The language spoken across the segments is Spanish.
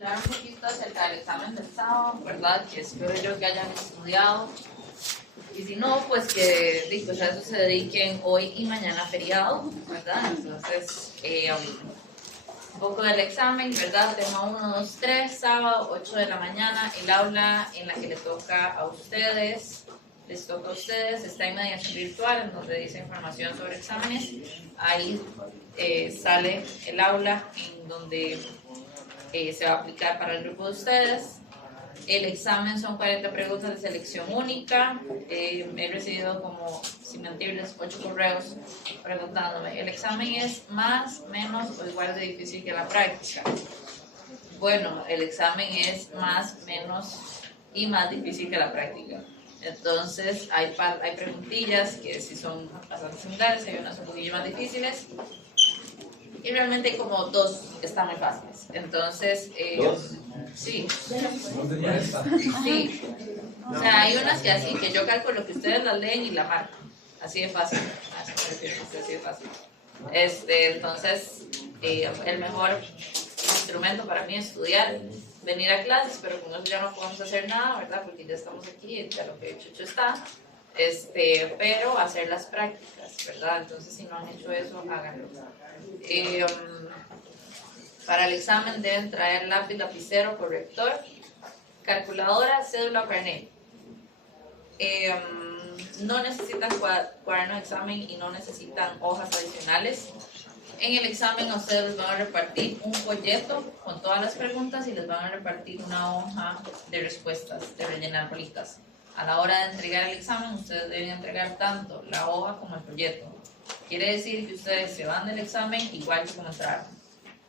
Hablar un poquito acerca del examen del sábado, ¿verdad? Que espero yo que hayan estudiado. Y si no, pues que pues a eso se dediquen hoy y mañana feriado, ¿verdad? Entonces, un poco del examen, ¿verdad? Tema 1, 2, 3, sábado, 8 de la mañana, el aula en la que les toca a ustedes, está en mediación virtual, en donde dice información sobre exámenes. Ahí sale el aula en donde se va a aplicar para el grupo de ustedes. El examen son 40 preguntas de selección única. He recibido como, sin mentirles, 8 correos preguntándome, ¿el examen es más, menos o igual de difícil que la práctica? Bueno, el examen es más, menos y más difícil que la práctica. Entonces, hay preguntillas que sí son bastante similares, hay unas un poquillo más difíciles. Y realmente hay como dos que están muy fáciles. Entonces, sí. Sí. O sea, hay unas que así, que yo calculo que ustedes las leen y la marcan. Así de fácil. Así de fácil. Entonces, el mejor instrumento para mí es estudiar, venir a clases, pero con eso ya no podemos hacer nada, ¿verdad? Porque ya estamos aquí, ya lo que he hecho está. Pero hacer las prácticas, ¿verdad? Entonces, si no han hecho eso, háganlo. Para el examen deben traer lápiz, lapicero, corrector, calculadora, cédula o carnet. No necesitan cuaderno de examen y no necesitan hojas adicionales. En el examen a ustedes les van a repartir un folleto con todas las preguntas y les van a repartir una hoja de respuestas, de rellenar bolitas. A la hora de entregar el examen, ustedes deben entregar tanto la hoja como el folleto. Quiere decir que ustedes se van del examen igual que como entraron,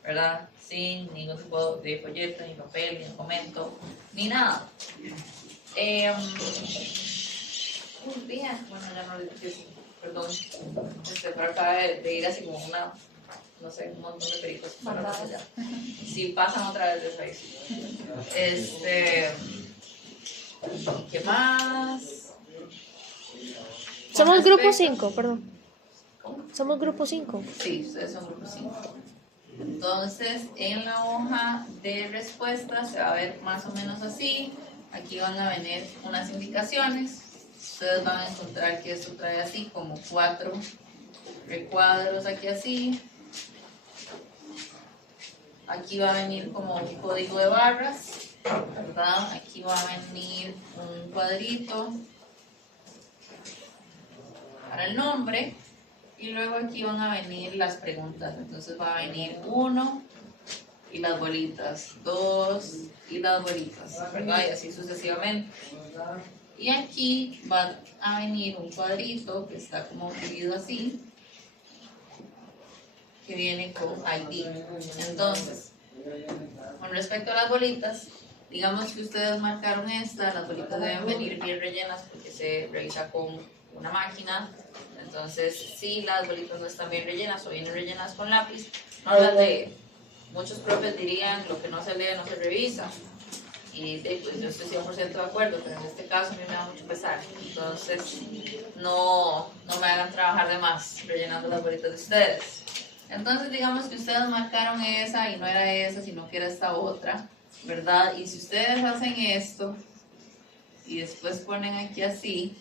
¿verdad? Sin ningún tipo de folleto, ni papel, ni documento, ni nada. Bien, bueno, ya no le dije, perdón, por acá de ir así como una, no sé, un montón de peritos para allá. Si pasan otra vez de eso ahí. ¿Qué más? Somos grupo 5, perdón. ¿Cómo? Somos grupo 5. Sí, ustedes son grupo 5. Entonces, en la hoja de respuestas se va a ver más o menos así. Aquí van a venir unas indicaciones. Ustedes van a encontrar que esto trae así como 4 recuadros aquí así. Aquí va a venir como un código de barras, ¿verdad? Aquí va a venir un cuadrito para el nombre. Y luego aquí van a venir las preguntas. Entonces va a venir 1 y las bolitas, 2 y las bolitas, ¿verdad? Y así sucesivamente. Y aquí va a venir un cuadrito que está como dividido así, que viene con ID. Entonces, con respecto a las bolitas, digamos que ustedes marcaron esta, las bolitas deben venir bien rellenas porque se revisa con una máquina. Entonces, si las bolitas no están bien rellenas o vienen rellenas con lápiz, no las leen. Muchos profes dirían, lo que no se lee no se revisa. Y pues yo estoy 100% de acuerdo, pero en este caso a mí me da mucho pesar. Entonces, no me hagan trabajar de más rellenando las bolitas de ustedes. Entonces, digamos que ustedes marcaron esa y no era esa, sino que era esta otra, ¿verdad? Y si ustedes hacen esto y después ponen aquí así,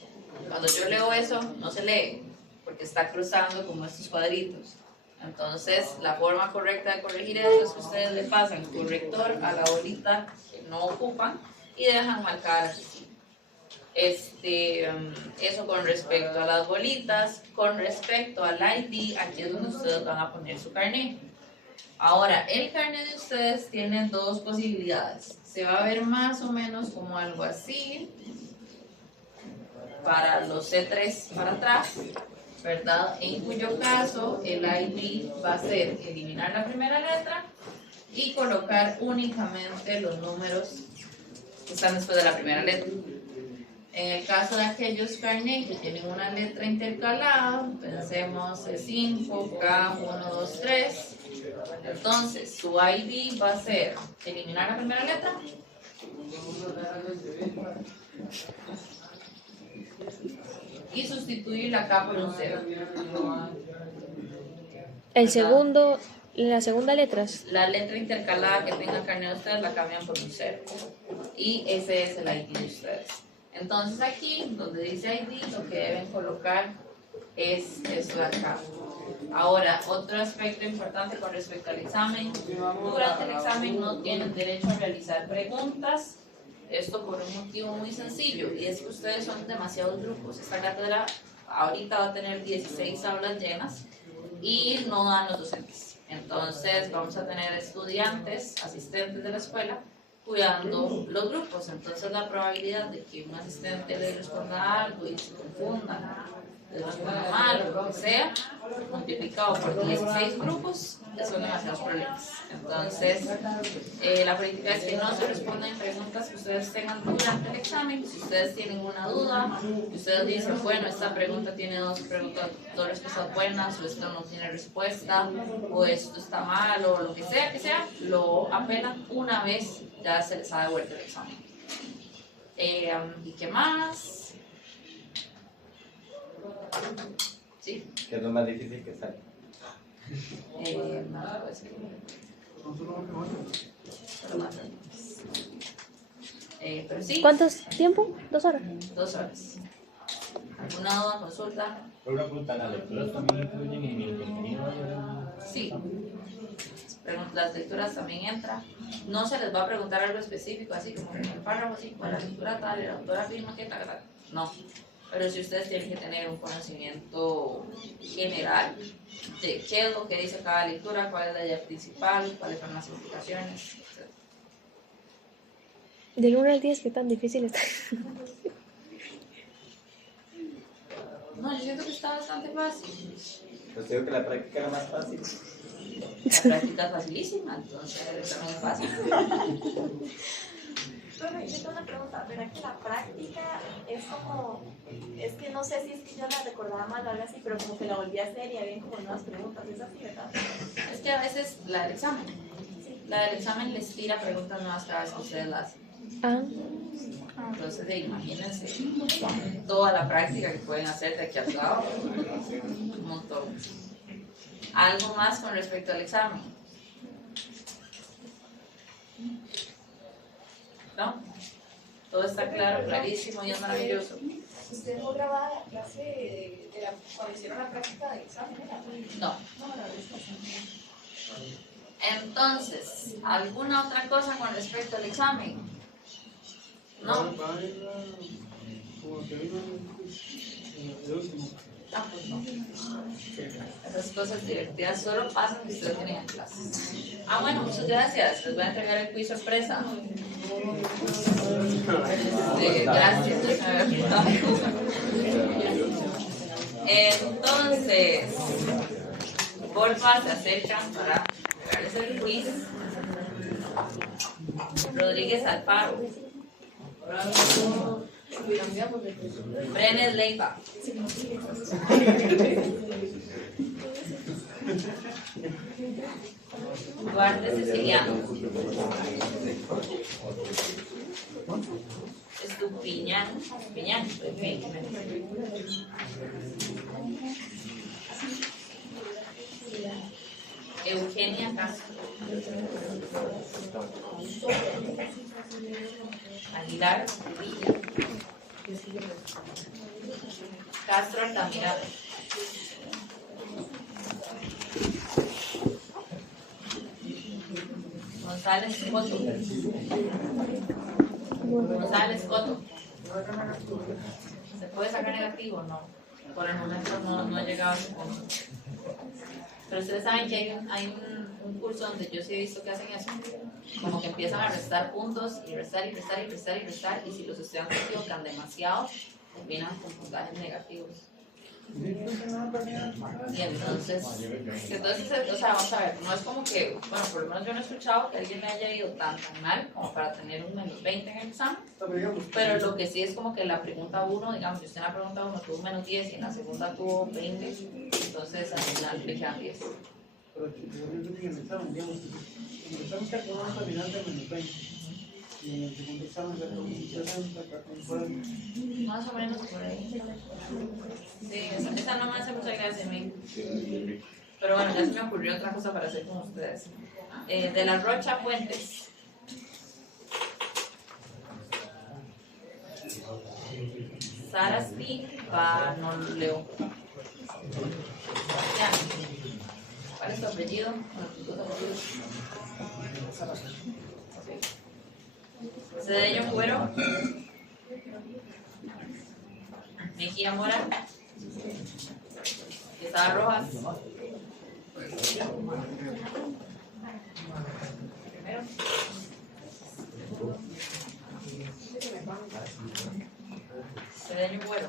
cuando yo leo eso, no se lee, porque está cruzando como estos cuadritos. Entonces, la forma correcta de corregir esto es que ustedes le pasan el corrector a la bolita que no ocupan y dejan marcar así. Eso con respecto a las bolitas. Con respecto al ID, aquí es donde ustedes van a poner su carnet. Ahora, el carnet de ustedes tiene dos posibilidades. Se va a ver más o menos como algo así, para los C3 para atrás, ¿verdad? En cuyo caso el ID va a ser eliminar la primera letra y colocar únicamente los números que están después de la primera letra. En el caso de aquellos carnet que tienen una letra intercalada, pensemos C5, K1, 2, 3. Entonces, su ID va a ser eliminar la primera letra y sustituir la K por un 0. El segundo La segunda letras. La letra intercalada que tenga el carnet de ustedes la cambian por un 0. Y ese es el ID de ustedes. Entonces aquí, donde dice ID, lo que deben colocar es esto de acá. Ahora, otro aspecto importante con respecto al examen. Durante el examen no tienen derecho a realizar preguntas. Esto por un motivo muy sencillo, y es que ustedes son demasiados grupos. Esta cátedra ahorita va a tener 16 aulas llenas y no dan los docentes. Entonces vamos a tener estudiantes, asistentes de la escuela, cuidando los grupos. Entonces la probabilidad de que un asistente le responda algo y se confunda, le responda mal o lo que sea, multiplicado por 16 grupos, son demasiados problemas. Entonces la política es que no se responden preguntas que ustedes tengan durante el examen. Si ustedes tienen una duda, si ustedes dicen, bueno, esta pregunta tiene dos respuestas buenas, o esto no tiene respuesta, o esto está mal, o lo que sea, lo apelan una vez, ya se les ha devuelto el examen. ¿Y qué más? ¿Sí? ¿Qué es lo más difícil que sale? No puedo decir. Pero sí. ¿Cuánto tiempo? 2 horas. 2 horas. ¿Alguna duda, consulta? Por una pregunta, ¿las lecturas también incluyen en el contenido? Sí. Las lecturas también entran. No se les va a preguntar algo específico, así como en el párrafo 5, la lectura tal, la autora afirma que tal. No. Pero si ustedes tienen que tener un conocimiento general de qué es lo que dice cada lectura, cuál es la idea principal, cuáles son las implicaciones, etc. Del 1 al 10, ¿qué tan difícil está? No, yo siento que está bastante fácil. Pues digo que la práctica era más fácil. La práctica es facilísima, entonces también es fácil. Bueno, yo tengo una pregunta, ¿verdad que la práctica es como, es que no sé si es que yo la recordaba mal o algo así, pero como que la volví a hacer y había como nuevas preguntas, es así, ¿verdad? Es que a veces la del examen les tira preguntas nuevas cada vez que ustedes la hacen. Ah, Entonces, imagínense toda la práctica que pueden hacer de aquí al lado, un montón. ¿Algo más con respecto al examen? ¿No? Todo está claro, clarísimo y es maravilloso. ¿Usted no grababa la clase cuando hicieron la práctica de examen? No. No, la verdad es que Entonces, ¿alguna otra cosa con respecto al examen? No. Ah, pues no. Esas cosas divertidas solo pasan si ustedes tienen en clases. Ah, bueno, muchas gracias. Les voy a entregar el quiz sorpresa. Gracias. Entonces, porfa, se acercan para entregarles el quiz. Rodríguez Alfaro. Brenes Leiva. Duarte Ceciliano. Estupiñán. Eugenia Castro. Aguilar Villa. Castro Altamirano. González Coto. González Coto. ¿Se puede sacar negativo? No. Por el momento no he llegado a ese punto. Pero ustedes saben que hay un curso donde yo sí he visto que hacen eso. Como que empiezan a restar puntos y restar, y si los estudiantes se equivocan demasiado, terminan con puntajes negativos. Y entonces, o sea, vamos a ver, no es como que, bueno, por lo menos yo no he escuchado que alguien le haya ido tan mal como para tener un menos 20 en el examen, pero lo que sí es como que la pregunta 1, digamos, si usted en la pregunta 1 tuvo menos 10 y en la segunda tuvo 20, entonces al final le quedan 10. Pero yo pienso que en el examen, digamos, en el examen se acabó hasta final de menos 20. Y en el segundo examen se acabó Más o menos por ahí. Sí, esa no me hace mucha gracia a mí. Pero bueno, ya se me ocurrió otra cosa para hacer con ustedes. De la Rocha Fuentes. Sara Speak va, no lo leo. Ya. ¿Cuál es tu apellido? Cedeño Cuero. Mejía Mora. Quesada Rojas. Primero. Cedeño Cuero.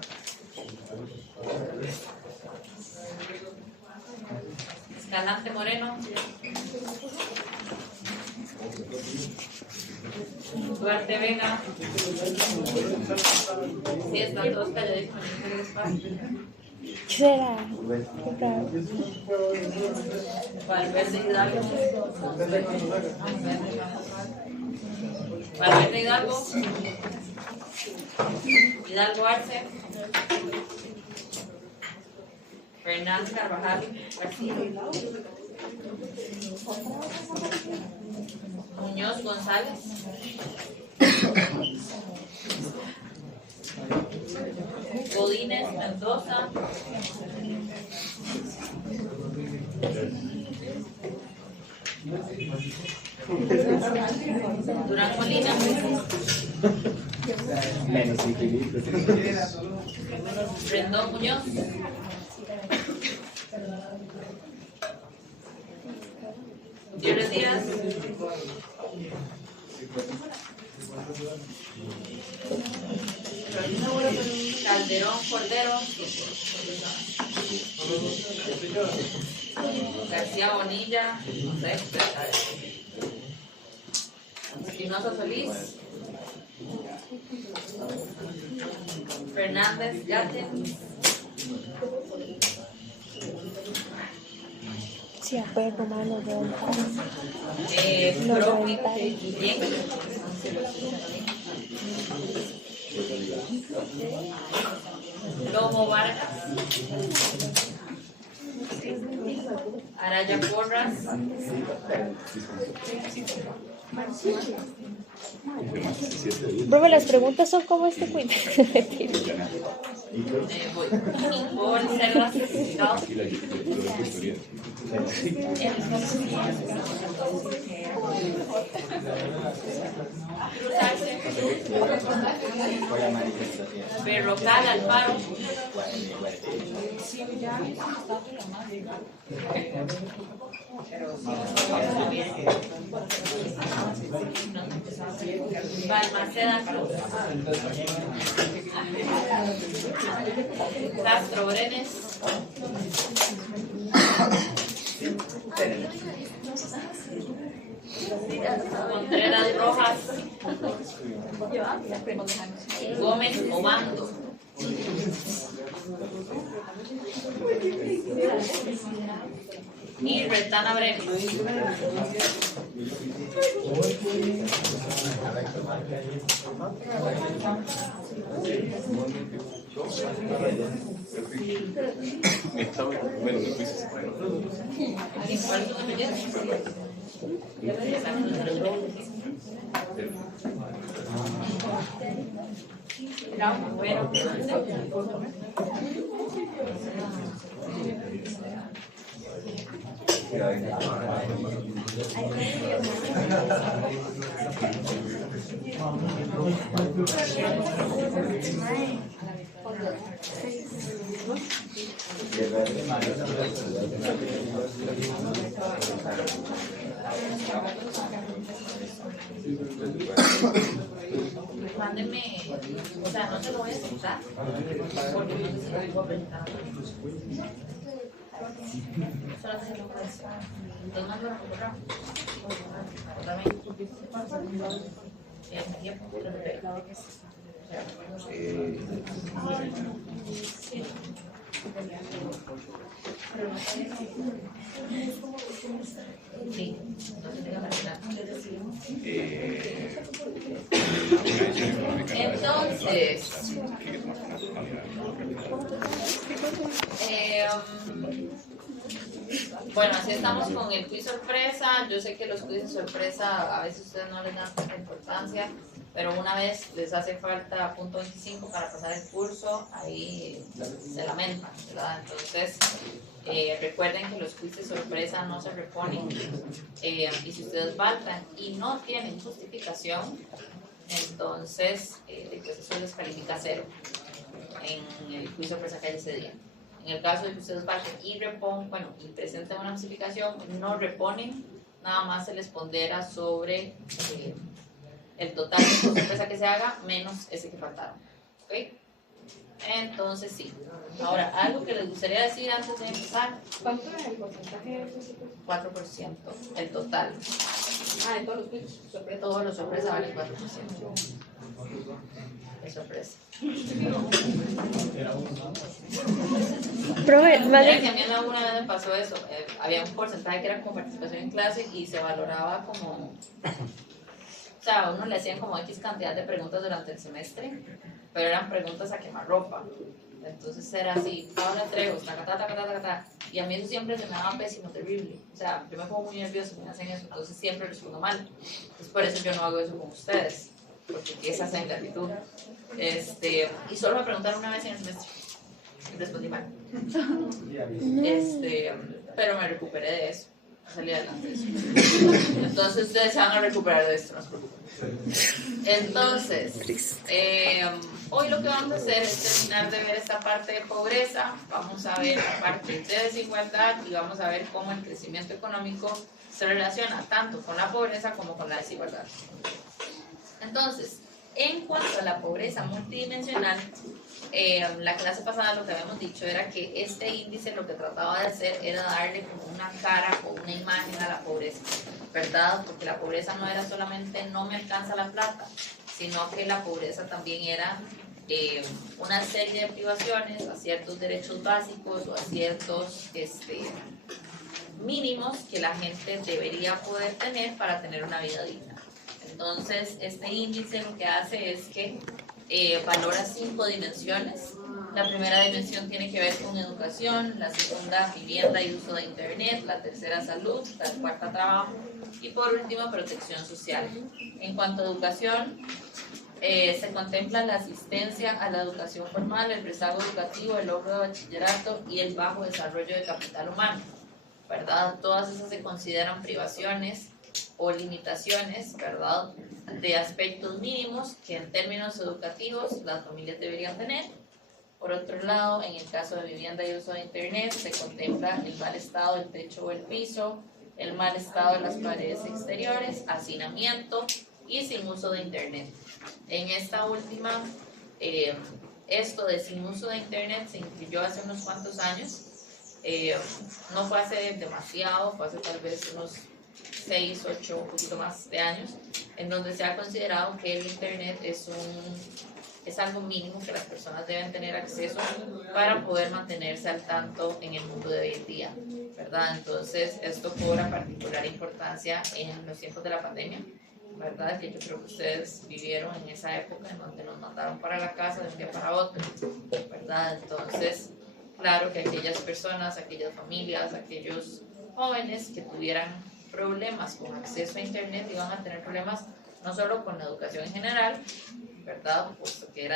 Escalante Moreno. Duarte Vega. Sí, están todos calladitos. ¿Qué será? Valverde Hidalgo. Valverde Hidalgo. Hidalgo Arce. Fernández Carvajal García. Muñoz González. Godínez Mendoza. Durán Molina. Menos equilibrio. Rendón Muñoz. Gutiérrez Díaz. Calderón Cordero. García Bonilla. No sé, Espinosa Solís. Fernández Gatens. Sí, acuerdo, mano, de Profi Guillén. Lomo Vargas. Araya Porras. Profe, las preguntas son como este quiz. Nicole Selvas Gal. Cruz Arce. Berrocal Alfaro. Balmaceda Cruz. Castro Brenes. Contreras Rojas. Gómez Obando. Y Retana Brenes. Bueno, mándeme, o sea, no te lo voy a aceptar porque no sé si lo puedo presentar. Solo se lo puedes. Entonces mando la fotografía. Sí, entonces tenga para acá. Entonces, Bueno, así estamos con el quiz sorpresa. Yo sé que los quiz sorpresa a veces ustedes no les dan tanta importancia, pero una vez les hace falta punto 25 para pasar el curso, ahí se lamentan, ¿verdad? Entonces, recuerden que los quiz de sorpresa no se reponen, y si ustedes faltan y no tienen justificación, entonces pues eso les califica 0 en el quiz sorpresa que hay ese día. En el caso de que ustedes vayan y y presenten una justificación, no reponen, nada más se les pondera sobre el total de sorpresa que se haga menos ese que faltaron. ¿Ok? Entonces sí. Ahora, algo que les gustaría decir antes de empezar. ¿Cuánto es el porcentaje de 4%, el total. de todos los quiz sorpresa? Todos los sorpresas valen 4%. Es sorpresa. Profe, Mira que a mí alguna vez me pasó eso. Había un porcentaje que era como participación en clase y se valoraba como. O sea, a uno le hacían como X cantidad de preguntas durante el semestre, pero eran preguntas a quemarropa. Entonces era así, Paula Trejos, ta. Y a mí eso siempre se me daba pésimo, terrible. O sea, yo me pongo muy nervioso, me hacen eso, entonces siempre respondo mal. Entonces por eso yo no hago eso con ustedes, porque esa es la actitud. Y solo me preguntaron una vez en el semestre, y respondí mal. Pero me recuperé de eso, salí adelante de eso. Entonces ustedes se van a recuperar de esto, no se preocupen. Entonces, hoy lo que vamos a hacer es terminar de ver esta parte de pobreza, vamos a ver la parte de desigualdad y vamos a ver cómo el crecimiento económico se relaciona tanto con la pobreza como con la desigualdad. Entonces, en cuanto a la pobreza multidimensional, la clase pasada lo que habíamos dicho era que este índice lo que trataba de hacer era darle como una cara o una imagen a la pobreza, ¿verdad? Porque la pobreza no era solamente no me alcanza la plata, sino que la pobreza también era una serie de privaciones a ciertos derechos básicos o a ciertos mínimos que la gente debería poder tener para tener una vida digna. Entonces, este índice lo que hace es que valora 5 dimensiones. La primera dimensión tiene que ver con educación, la segunda vivienda y uso de internet, la tercera salud, la cuarta trabajo y por último protección social. En cuanto a educación, se contempla la asistencia a la educación formal, el rezago educativo, el logro de bachillerato y el bajo desarrollo de capital humano, ¿verdad? Todas esas se consideran privaciones o limitaciones, ¿verdad?, de aspectos mínimos que en términos educativos las familias deberían tener. Por otro lado, en el caso de vivienda y uso de internet, se contempla el mal estado del techo o el piso, el mal estado de las paredes exteriores, hacinamiento y sin uso de internet. En esta última, esto de sin uso de internet se incluyó hace unos cuantos años, no fue hace demasiado, fue hace tal vez unos 6, 8, un poquito más de años, en donde se ha considerado que el internet es algo mínimo que las personas deben tener acceso para poder mantenerse al tanto en el mundo de hoy en día, ¿verdad? Entonces esto cobra particular importancia en los tiempos de la pandemia, ¿verdad? Que yo creo que ustedes vivieron en esa época en donde nos mandaron para la casa de un día para otro, ¿verdad? Entonces, claro que aquellas personas, aquellas familias, aquellos jóvenes que tuvieran problemas con acceso a internet iban a tener problemas no solo con la educación en general, ¿verdad? Puesto que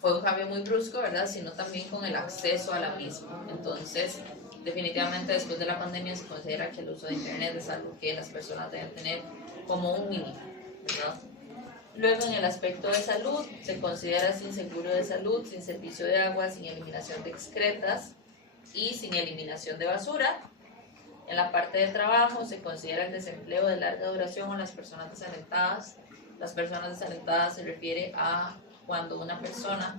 fue un cambio muy brusco, ¿verdad? Sino también con el acceso a la misma. Entonces, definitivamente después de la pandemia se considera que el uso de internet es algo que las personas deben tener como un mínimo, ¿verdad? Luego, en el aspecto de salud, se considera sin seguro de salud, sin servicio de agua, sin eliminación de excretas y sin eliminación de basura. En la parte de trabajo se considera el desempleo de larga duración o las personas desalentadas. Las personas desalentadas se refiere a cuando una persona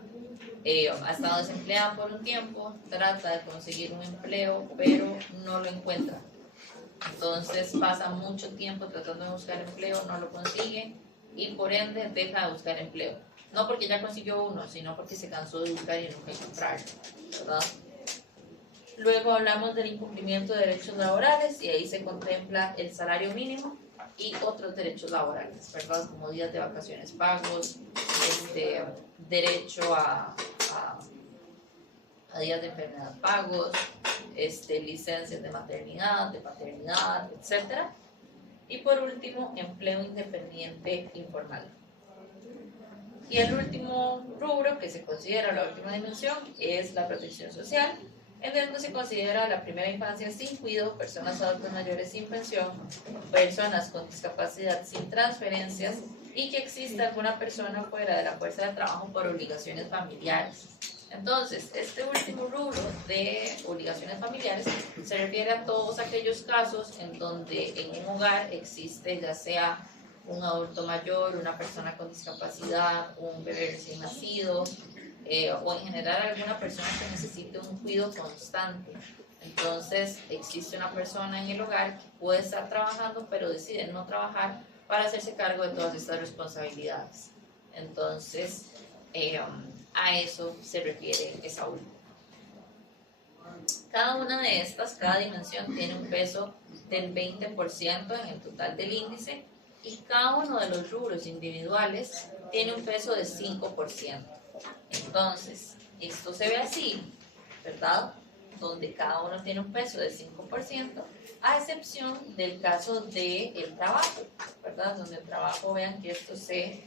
ha estado desempleada por un tiempo, trata de conseguir un empleo, pero no lo encuentra. Entonces pasa mucho tiempo tratando de buscar empleo, no lo consigue y por ende deja de buscar empleo. No porque ya consiguió uno, sino porque se cansó de buscar y nunca encontrarlo, ¿verdad? Luego hablamos del incumplimiento de derechos laborales y ahí se contempla el salario mínimo y otros derechos laborales, ¿verdad? Como días de vacaciones pagos, derecho a a días de enfermedad pagos, licencias de maternidad, de paternidad, etc. Y por último, empleo independiente informal. Y el último rubro que se considera la última dimensión es la protección social, en donde se considera la primera infancia sin cuidado, personas adultas mayores sin pensión, personas con discapacidad sin transferencias y que exista alguna persona fuera de la fuerza de trabajo por obligaciones familiares. Entonces, este último rubro de obligaciones familiares se refiere a todos aquellos casos en donde en un hogar existe ya sea un adulto mayor, una persona con discapacidad, un bebé recién nacido, o en general alguna persona que necesite un cuidado constante. Entonces, existe una persona en el hogar que puede estar trabajando, pero decide no trabajar para hacerse cargo de todas estas responsabilidades. Entonces, a eso se refiere esa última. Cada una de estas, cada dimensión tiene un peso del 20% en el total del índice y cada uno de los rubros individuales tiene un peso de 5%. Entonces, esto se ve así, ¿verdad? Donde cada uno tiene un peso de 5%, a excepción del caso del trabajo, ¿verdad? Donde el trabajo, vean que esto se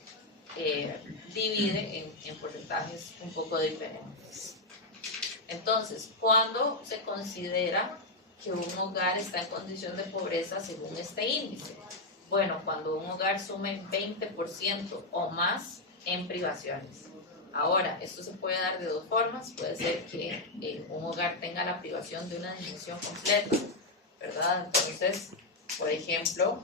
divide en porcentajes un poco diferentes. Entonces, ¿cuándo se considera que un hogar está en condición de pobreza según este índice? Bueno, cuando un hogar sume 20% o más en privaciones. Ahora, esto se puede dar de dos formas. Puede ser que un hogar tenga la privación de una dimensión completa, ¿verdad? Entonces, por ejemplo,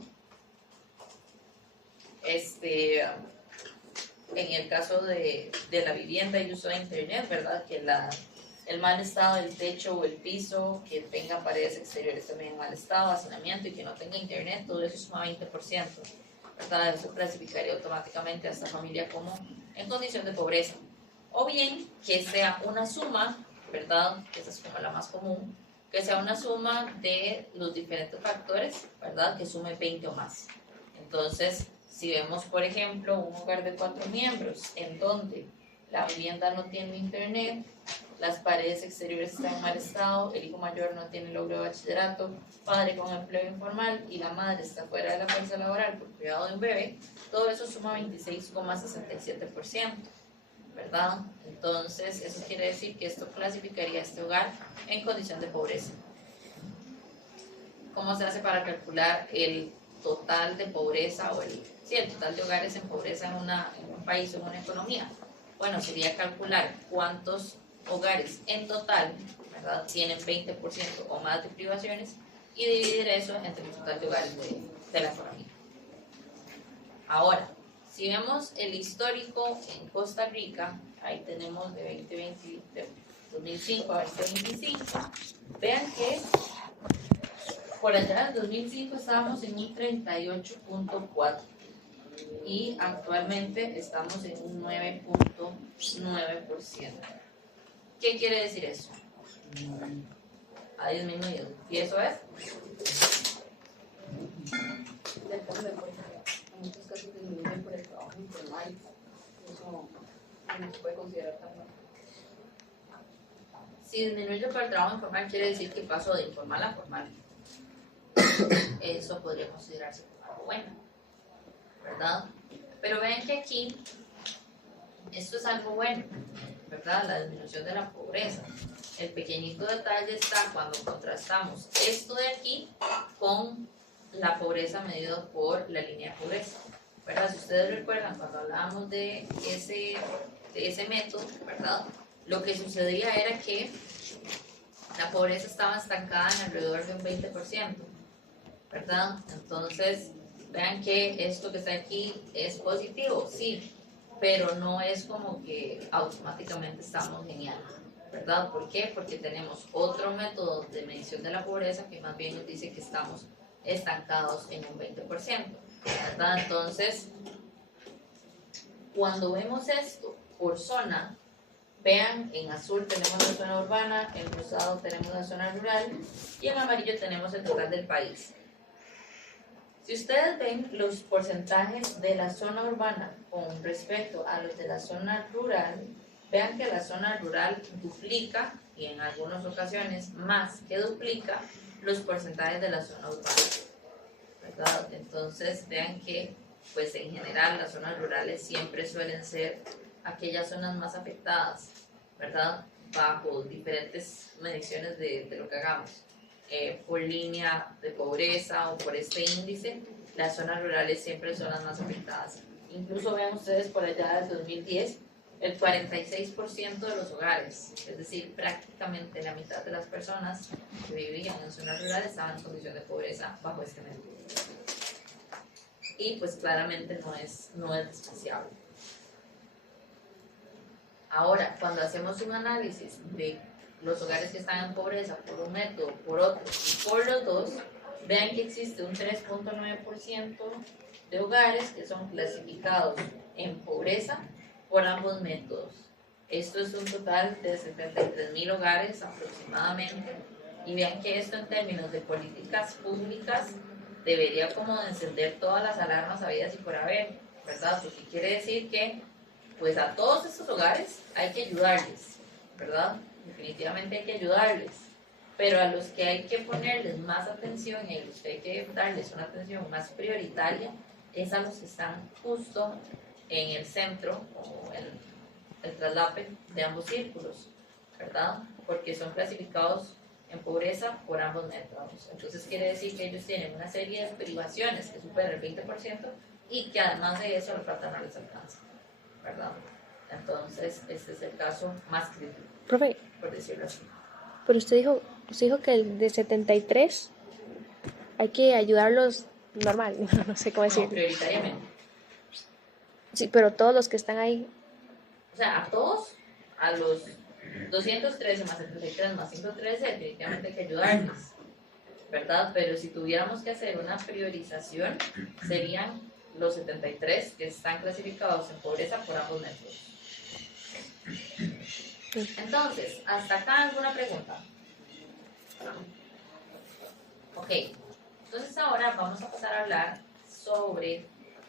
en el caso de la vivienda y uso de internet, ¿verdad? Que el mal estado del techo o el piso, que tenga paredes exteriores también en mal estado, hacinamiento y que no tenga internet, todo eso suma 20%, ¿verdad? Eso clasificaría automáticamente a esta familia como en condición de pobreza. O bien que sea una suma, ¿verdad? Esa es como la más común, que sea una suma de los diferentes factores, ¿verdad? Que sume 20 o más. Entonces, si vemos, por ejemplo, un hogar de 4 miembros en donde la vivienda no tiene internet, las paredes exteriores están en mal estado, el hijo mayor no tiene logro de bachillerato, padre con empleo informal y la madre está fuera de la fuerza laboral por cuidado de un bebé, todo eso suma 26,67%, ¿verdad? Entonces, eso quiere decir que esto clasificaría a este hogar en condición de pobreza. ¿Cómo se hace para calcular el total de pobreza o el total de hogares en pobreza en un país o en una economía? Bueno, sería calcular cuántos hogares en total, ¿verdad?, tienen 20% o más de privaciones y dividir eso entre el total de hogares de la economía. Ahora, si vemos el histórico en Costa Rica, ahí tenemos de 2005 a 2025, vean que por allá en 2005 estábamos en un 38.4 y actualmente estamos en un 9.9%. ¿Qué quiere decir eso? Ha disminuido. ¿Y eso es? En muchos casos disminuyen por el trabajo informal. Eso no se puede considerar también. Si disminuye por el trabajo informal, quiere decir que pasó de informal a formal. Eso podría considerarse como algo bueno, ¿verdad? Pero ven que aquí esto es algo bueno, ¿verdad? La disminución de la pobreza. El pequeñito detalle está cuando contrastamos esto de aquí con la pobreza medida por la línea de pobreza, ¿verdad? Si ustedes recuerdan cuando hablábamos de ese método, ¿verdad? Lo que sucedía era que la pobreza estaba estancada en alrededor de un 20%, ¿verdad? Entonces, vean que esto que está aquí es positivo, sí, pero no es como que automáticamente estamos genial, ¿verdad? ¿Por qué? Porque tenemos otro método de medición de la pobreza que más bien nos dice que estamos estancados en un 20%, ¿verdad? Entonces, cuando vemos esto por zona, vean, en azul tenemos la zona urbana, en rosado tenemos la zona rural y en amarillo tenemos el total del país. Si ustedes ven los porcentajes de la zona urbana con respecto a los de la zona rural, vean que la zona rural duplica y en algunas ocasiones más que duplica los porcentajes de la zona urbana, ¿verdad? Entonces vean que pues en general las zonas rurales siempre suelen ser aquellas zonas más afectadas, ¿verdad? Bajo diferentes mediciones de lo que hagamos, por línea de pobreza o por este índice, las zonas rurales siempre son las más afectadas. Incluso vean ustedes por allá desde 2010, el 46% de los hogares, es decir, prácticamente la mitad de las personas que vivían en zonas rurales estaban en condición de pobreza bajo este método. Y pues claramente no es despreciable. Ahora, cuando hacemos un análisis de los hogares que están en pobreza por un método, por otro y por los dos, vean que existe un 3.9% de hogares que son clasificados en pobreza por ambos métodos. Esto es un total de 73,000 hogares aproximadamente, y vean que esto en términos de políticas públicas debería como de encender todas las alarmas habidas y por haber, ¿verdad? Porque quiere decir que pues a todos estos hogares hay que ayudarles, ¿verdad? Definitivamente hay que ayudarles, pero a los que hay que ponerles más atención y a los que hay que darles una atención más prioritaria es a los que están justo en el centro o el traslape de ambos círculos, ¿verdad? Porque son clasificados en pobreza por ambos métodos. Entonces quiere decir que ellos tienen una serie de privaciones que superan el 20% y que además de eso la plata no les alcanza, ¿verdad? Entonces este es el caso más crítico, Profe, por decirlo así. pero usted dijo que el de 73 hay que ayudarlos normal, no sé cómo No, decirlo. prioritariamente. Sí, pero todos los que están ahí. O sea, a todos, a los 213 más 73 más 113, definitivamente hay que ayudarles, ¿verdad? Pero si tuviéramos que hacer una priorización, serían los 73 que están clasificados en pobreza por ambos métodos. Entonces, ¿hasta acá alguna pregunta? Ok, entonces ahora vamos a pasar a hablar sobre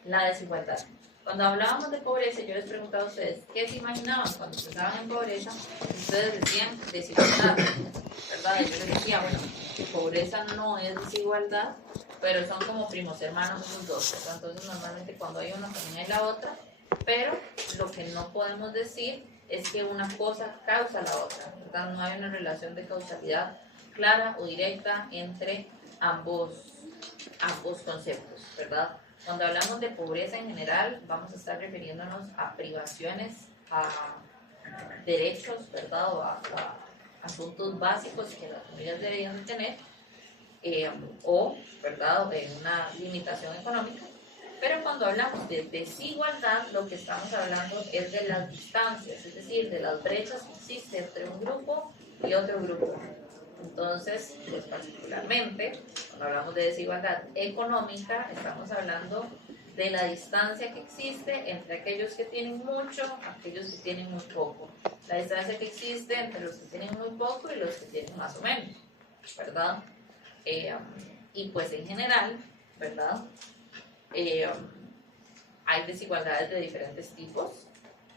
la desigualdad. Cuando hablábamos de pobreza, yo les preguntaba a ustedes, ¿qué se imaginaban cuando pensaban en pobreza? Ustedes decían desigualdad, ¿verdad? Y yo les decía, bueno, pobreza no es desigualdad, pero son como primos hermanos los dos, ¿verdad? Entonces normalmente cuando hay una también hay la otra, pero lo que no podemos decir es que una cosa causa la otra, ¿verdad? No hay una relación de causalidad clara o directa entre ambos conceptos, ¿verdad? Cuando hablamos de pobreza en general, vamos a estar refiriéndonos a privaciones, a derechos, ¿verdad? O a asuntos básicos que las familias deberían de tener, o, ¿verdad?, de una limitación económica. Pero cuando hablamos de desigualdad, lo que estamos hablando es de las distancias, es decir, de las brechas que existen entre un grupo y otro grupo. Entonces, pues particularmente, cuando hablamos de desigualdad económica, estamos hablando de la distancia que existe entre aquellos que tienen mucho, aquellos que tienen muy poco. La distancia que existe entre los que tienen muy poco y los que tienen más o menos, ¿verdad? Y pues en general, ¿verdad? Hay desigualdades de diferentes tipos,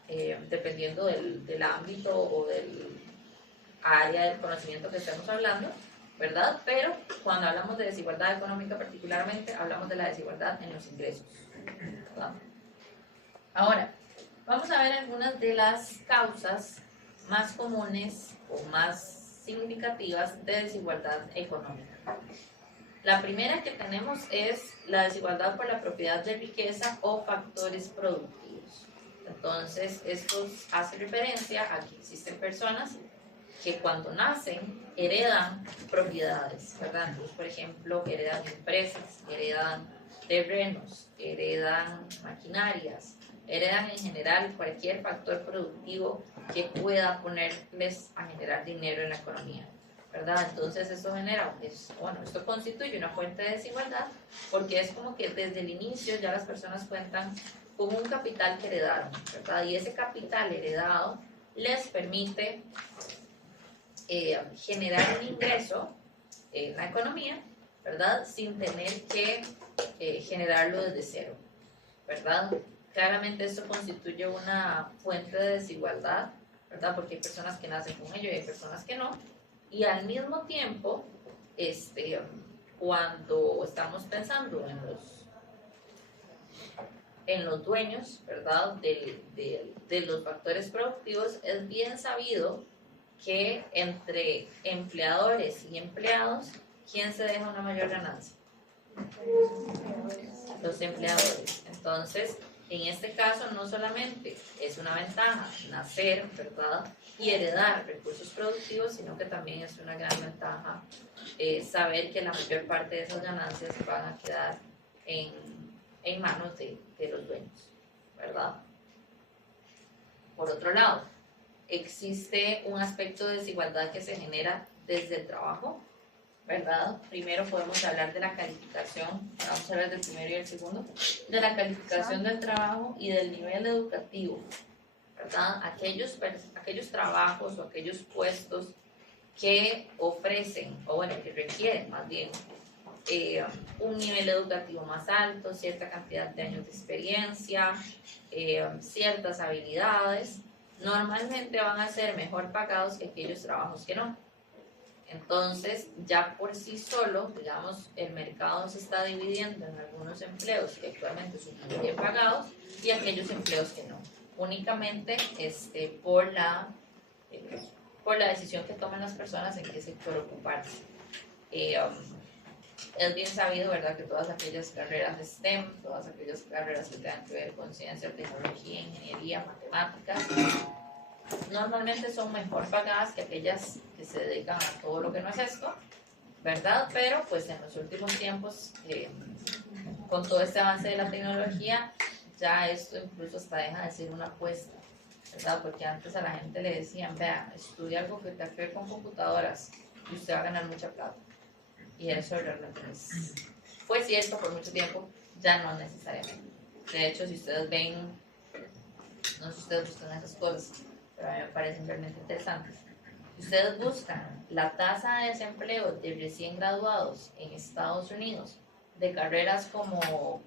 dependiendo del ámbito o del área del conocimiento que estemos hablando, ¿verdad? Pero cuando hablamos de desigualdad económica particularmente, hablamos de la desigualdad en los ingresos, ¿verdad? Ahora, vamos a ver algunas de las causas más comunes o más significativas de desigualdad económica. La primera que tenemos es la desigualdad por la propiedad de riqueza o factores productivos. Entonces, esto hace referencia a que existen personas que cuando nacen heredan propiedades, ¿verdad? Entonces, por ejemplo, heredan empresas, heredan terrenos, heredan maquinarias, heredan en general cualquier factor productivo que pueda ponerles a generar dinero en la economía, ¿verdad? Entonces esto genera, esto constituye una fuente de desigualdad porque es como que desde el inicio ya las personas cuentan con un capital que heredaron, ¿verdad? Y ese capital heredado les permite generar un ingreso en la economía, ¿verdad? Sin tener que generarlo desde cero, ¿verdad? Claramente esto constituye una fuente de desigualdad ¿verdad? Porque hay personas que nacen con ello y hay personas que no. Y al mismo tiempo, cuando estamos pensando en los dueños, ¿verdad? De los factores productivos, es bien sabido que entre empleadores y empleados, ¿quién se deja una mayor ganancia? Los empleadores. Entonces, en este caso, no solamente es una ventaja nacer, ¿verdad? Y heredar recursos productivos, sino que también es una gran ventaja saber que la mayor parte de esas ganancias van a quedar en manos de los dueños, ¿verdad? Por otro lado, existe un aspecto de desigualdad que se genera desde el trabajo, ¿verdad? Primero podemos hablar de la calificación, vamos a hablar del primero y el segundo, de la calificación del trabajo y del nivel educativo, ¿verdad? Aquellos trabajos o aquellos puestos que ofrecen, o bueno, que requieren más bien, un nivel educativo más alto, cierta cantidad de años de experiencia, ciertas habilidades, normalmente van a ser mejor pagados que aquellos trabajos que no. Entonces, ya por sí solo, digamos, el mercado se está dividiendo en algunos empleos que actualmente son muy bien pagados y aquellos empleos que no. Únicamente por la decisión que toman las personas en qué sector ocuparse. Es bien sabido, ¿verdad?, que todas aquellas carreras de STEM, todas aquellas carreras que tengan que ver con ciencia, tecnología, ingeniería, matemáticas, normalmente son mejor pagadas que aquellas que se dedican a todo lo que no es esto, ¿verdad? Pero pues en los últimos tiempos, con todo este avance de la tecnología, ya esto incluso hasta deja de ser una apuesta, ¿verdad? Porque antes a la gente le decían, vea, estudia algo que tenga que ver con computadoras y usted va a ganar mucha plata. Y eso realmente fue cierto por mucho tiempo, ya no necesariamente. De hecho, si ustedes ven, no sé si ustedes buscan esas cosas, pero a mí me parecen realmente interesantes. Si ustedes buscan la tasa de desempleo de recién graduados en Estados Unidos, de carreras como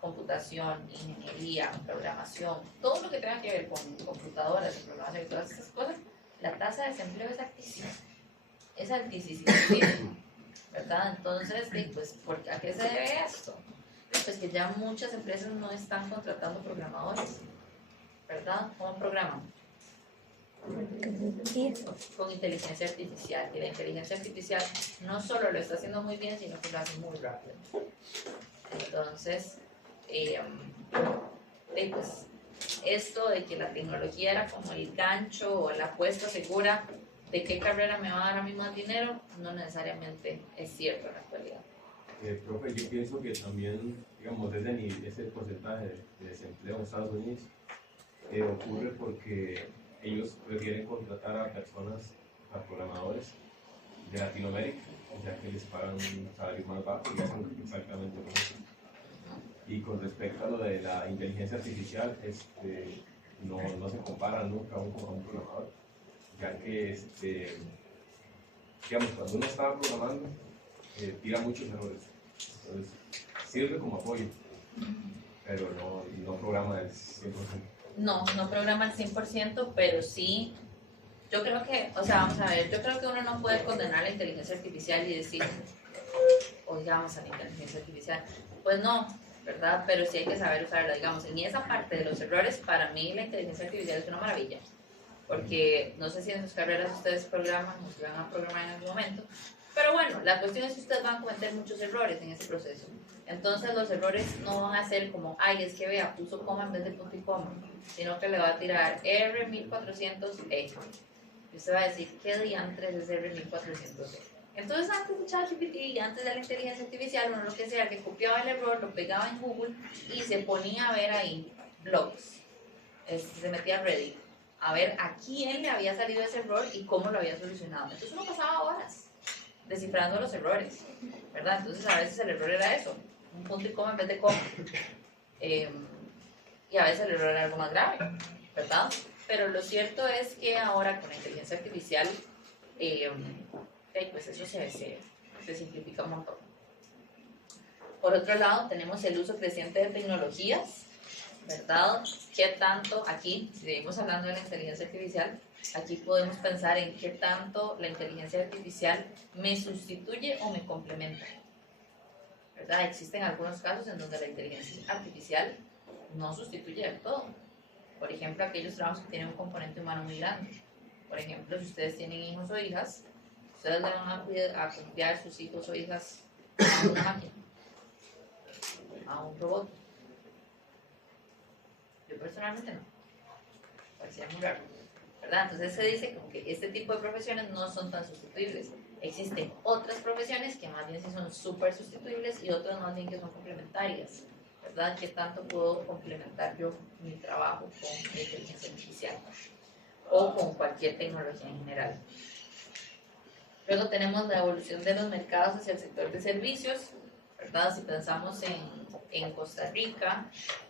computación, ingeniería, programación, todo lo que tenga que ver con computadoras, programación y todas esas cosas, la tasa de desempleo es altísima. Es altísima, ¿verdad? Entonces, pues, ¿a qué se debe esto? Pues que ya muchas empresas no están contratando programadores, ¿verdad? ¿Cómo programan? Con inteligencia artificial. Y la inteligencia artificial no solo lo está haciendo muy bien, sino que lo hace muy rápido. Entonces, pues, esto de que la tecnología era como el gancho o la apuesta segura de qué carrera me va a dar a mí más dinero, no necesariamente es cierto en la actualidad. Profe, yo pienso que también, digamos, ese porcentaje de desempleo en Estados Unidos ocurre porque ellos prefieren contratar a personas, a programadores de Latinoamérica, ya que les pagan un salario más bajo y hacen exactamente lo mismo. Y con respecto a lo de la inteligencia artificial, no se compara nunca a un programador, ya que, digamos, cuando uno está programando, tira muchos errores. Entonces, sirve como apoyo, pero no programa el 100%. No programa el 100%, pero sí, yo creo que, o sea, vamos a ver, yo creo que uno no puede condenar la inteligencia artificial y decir, oigamos a la inteligencia artificial. Pues no, ¿verdad? Pero sí hay que saber usarla, digamos, en esa parte de los errores, para mí la inteligencia artificial es una maravilla. Porque no sé si en sus carreras ustedes programan o si van a programar en algún momento, pero bueno, la cuestión es que ustedes van a cometer muchos errores en ese proceso. Entonces los errores no van a ser como, ay, es que vea, puso coma en vez de punto y coma, sino que le va a tirar R1400E. Y usted va a decir, ¿qué diantres es R1400E? Entonces antes de ChatGPT y antes de la inteligencia artificial, uno lo que hacía, que copiaba el error, lo pegaba en Google y se ponía a ver ahí blogs. Se metía a Reddit a ver a quién le había salido ese error y cómo lo había solucionado. Entonces uno pasaba horas descifrando los errores, ¿verdad? Entonces a veces el error era eso, un punto y coma en vez de coma. Y a veces el error era algo más grave, ¿verdad? Pero lo cierto es que ahora con la inteligencia artificial, pues eso se simplifica un montón. Por otro lado, tenemos el uso creciente de tecnologías, ¿verdad? ¿Qué tanto aquí, si seguimos hablando de la inteligencia artificial, aquí podemos pensar en qué tanto la inteligencia artificial me sustituye o me complementa, ¿verdad? Existen algunos casos en donde la inteligencia artificial no sustituye del todo. Por ejemplo, aquellos trabajos que tienen un componente humano muy grande. Por ejemplo, si ustedes tienen hijos o hijas, ustedes le van a confiar sus hijos o hijas a una máquina, a un robot. Yo personalmente no. Parecía muy raro, ¿verdad? Entonces se dice como que este tipo de profesiones no son tan sustituibles. Existen otras profesiones que más bien sí son súper sustituibles y otras más bien que son complementarias, ¿verdad? ¿Qué tanto puedo complementar yo mi trabajo con la inteligencia artificial o con cualquier tecnología en general? Luego tenemos la evolución de los mercados hacia el sector de servicios, ¿verdad? Si pensamos en Costa Rica,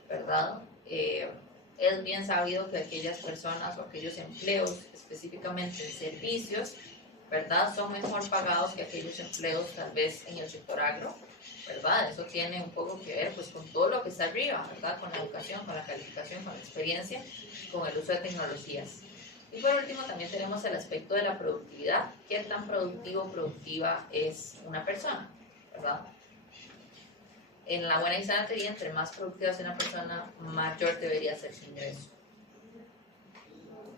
¿verdad? Es bien sabido que aquellas personas o aquellos empleos, específicamente en servicios, ¿verdad? Son mejor pagados que aquellos empleos tal vez en el sector agro, ¿verdad? Eso tiene un poco que ver pues con todo lo que está arriba, ¿verdad? Con la educación, con la calificación, con la experiencia, con el uso de tecnologías. Y por último también tenemos el aspecto de la productividad. ¿Qué tan productivo o productiva es una persona? ¿Verdad? En la buena y sana teoría, entre más productiva sea una persona, mayor debería ser su ingreso.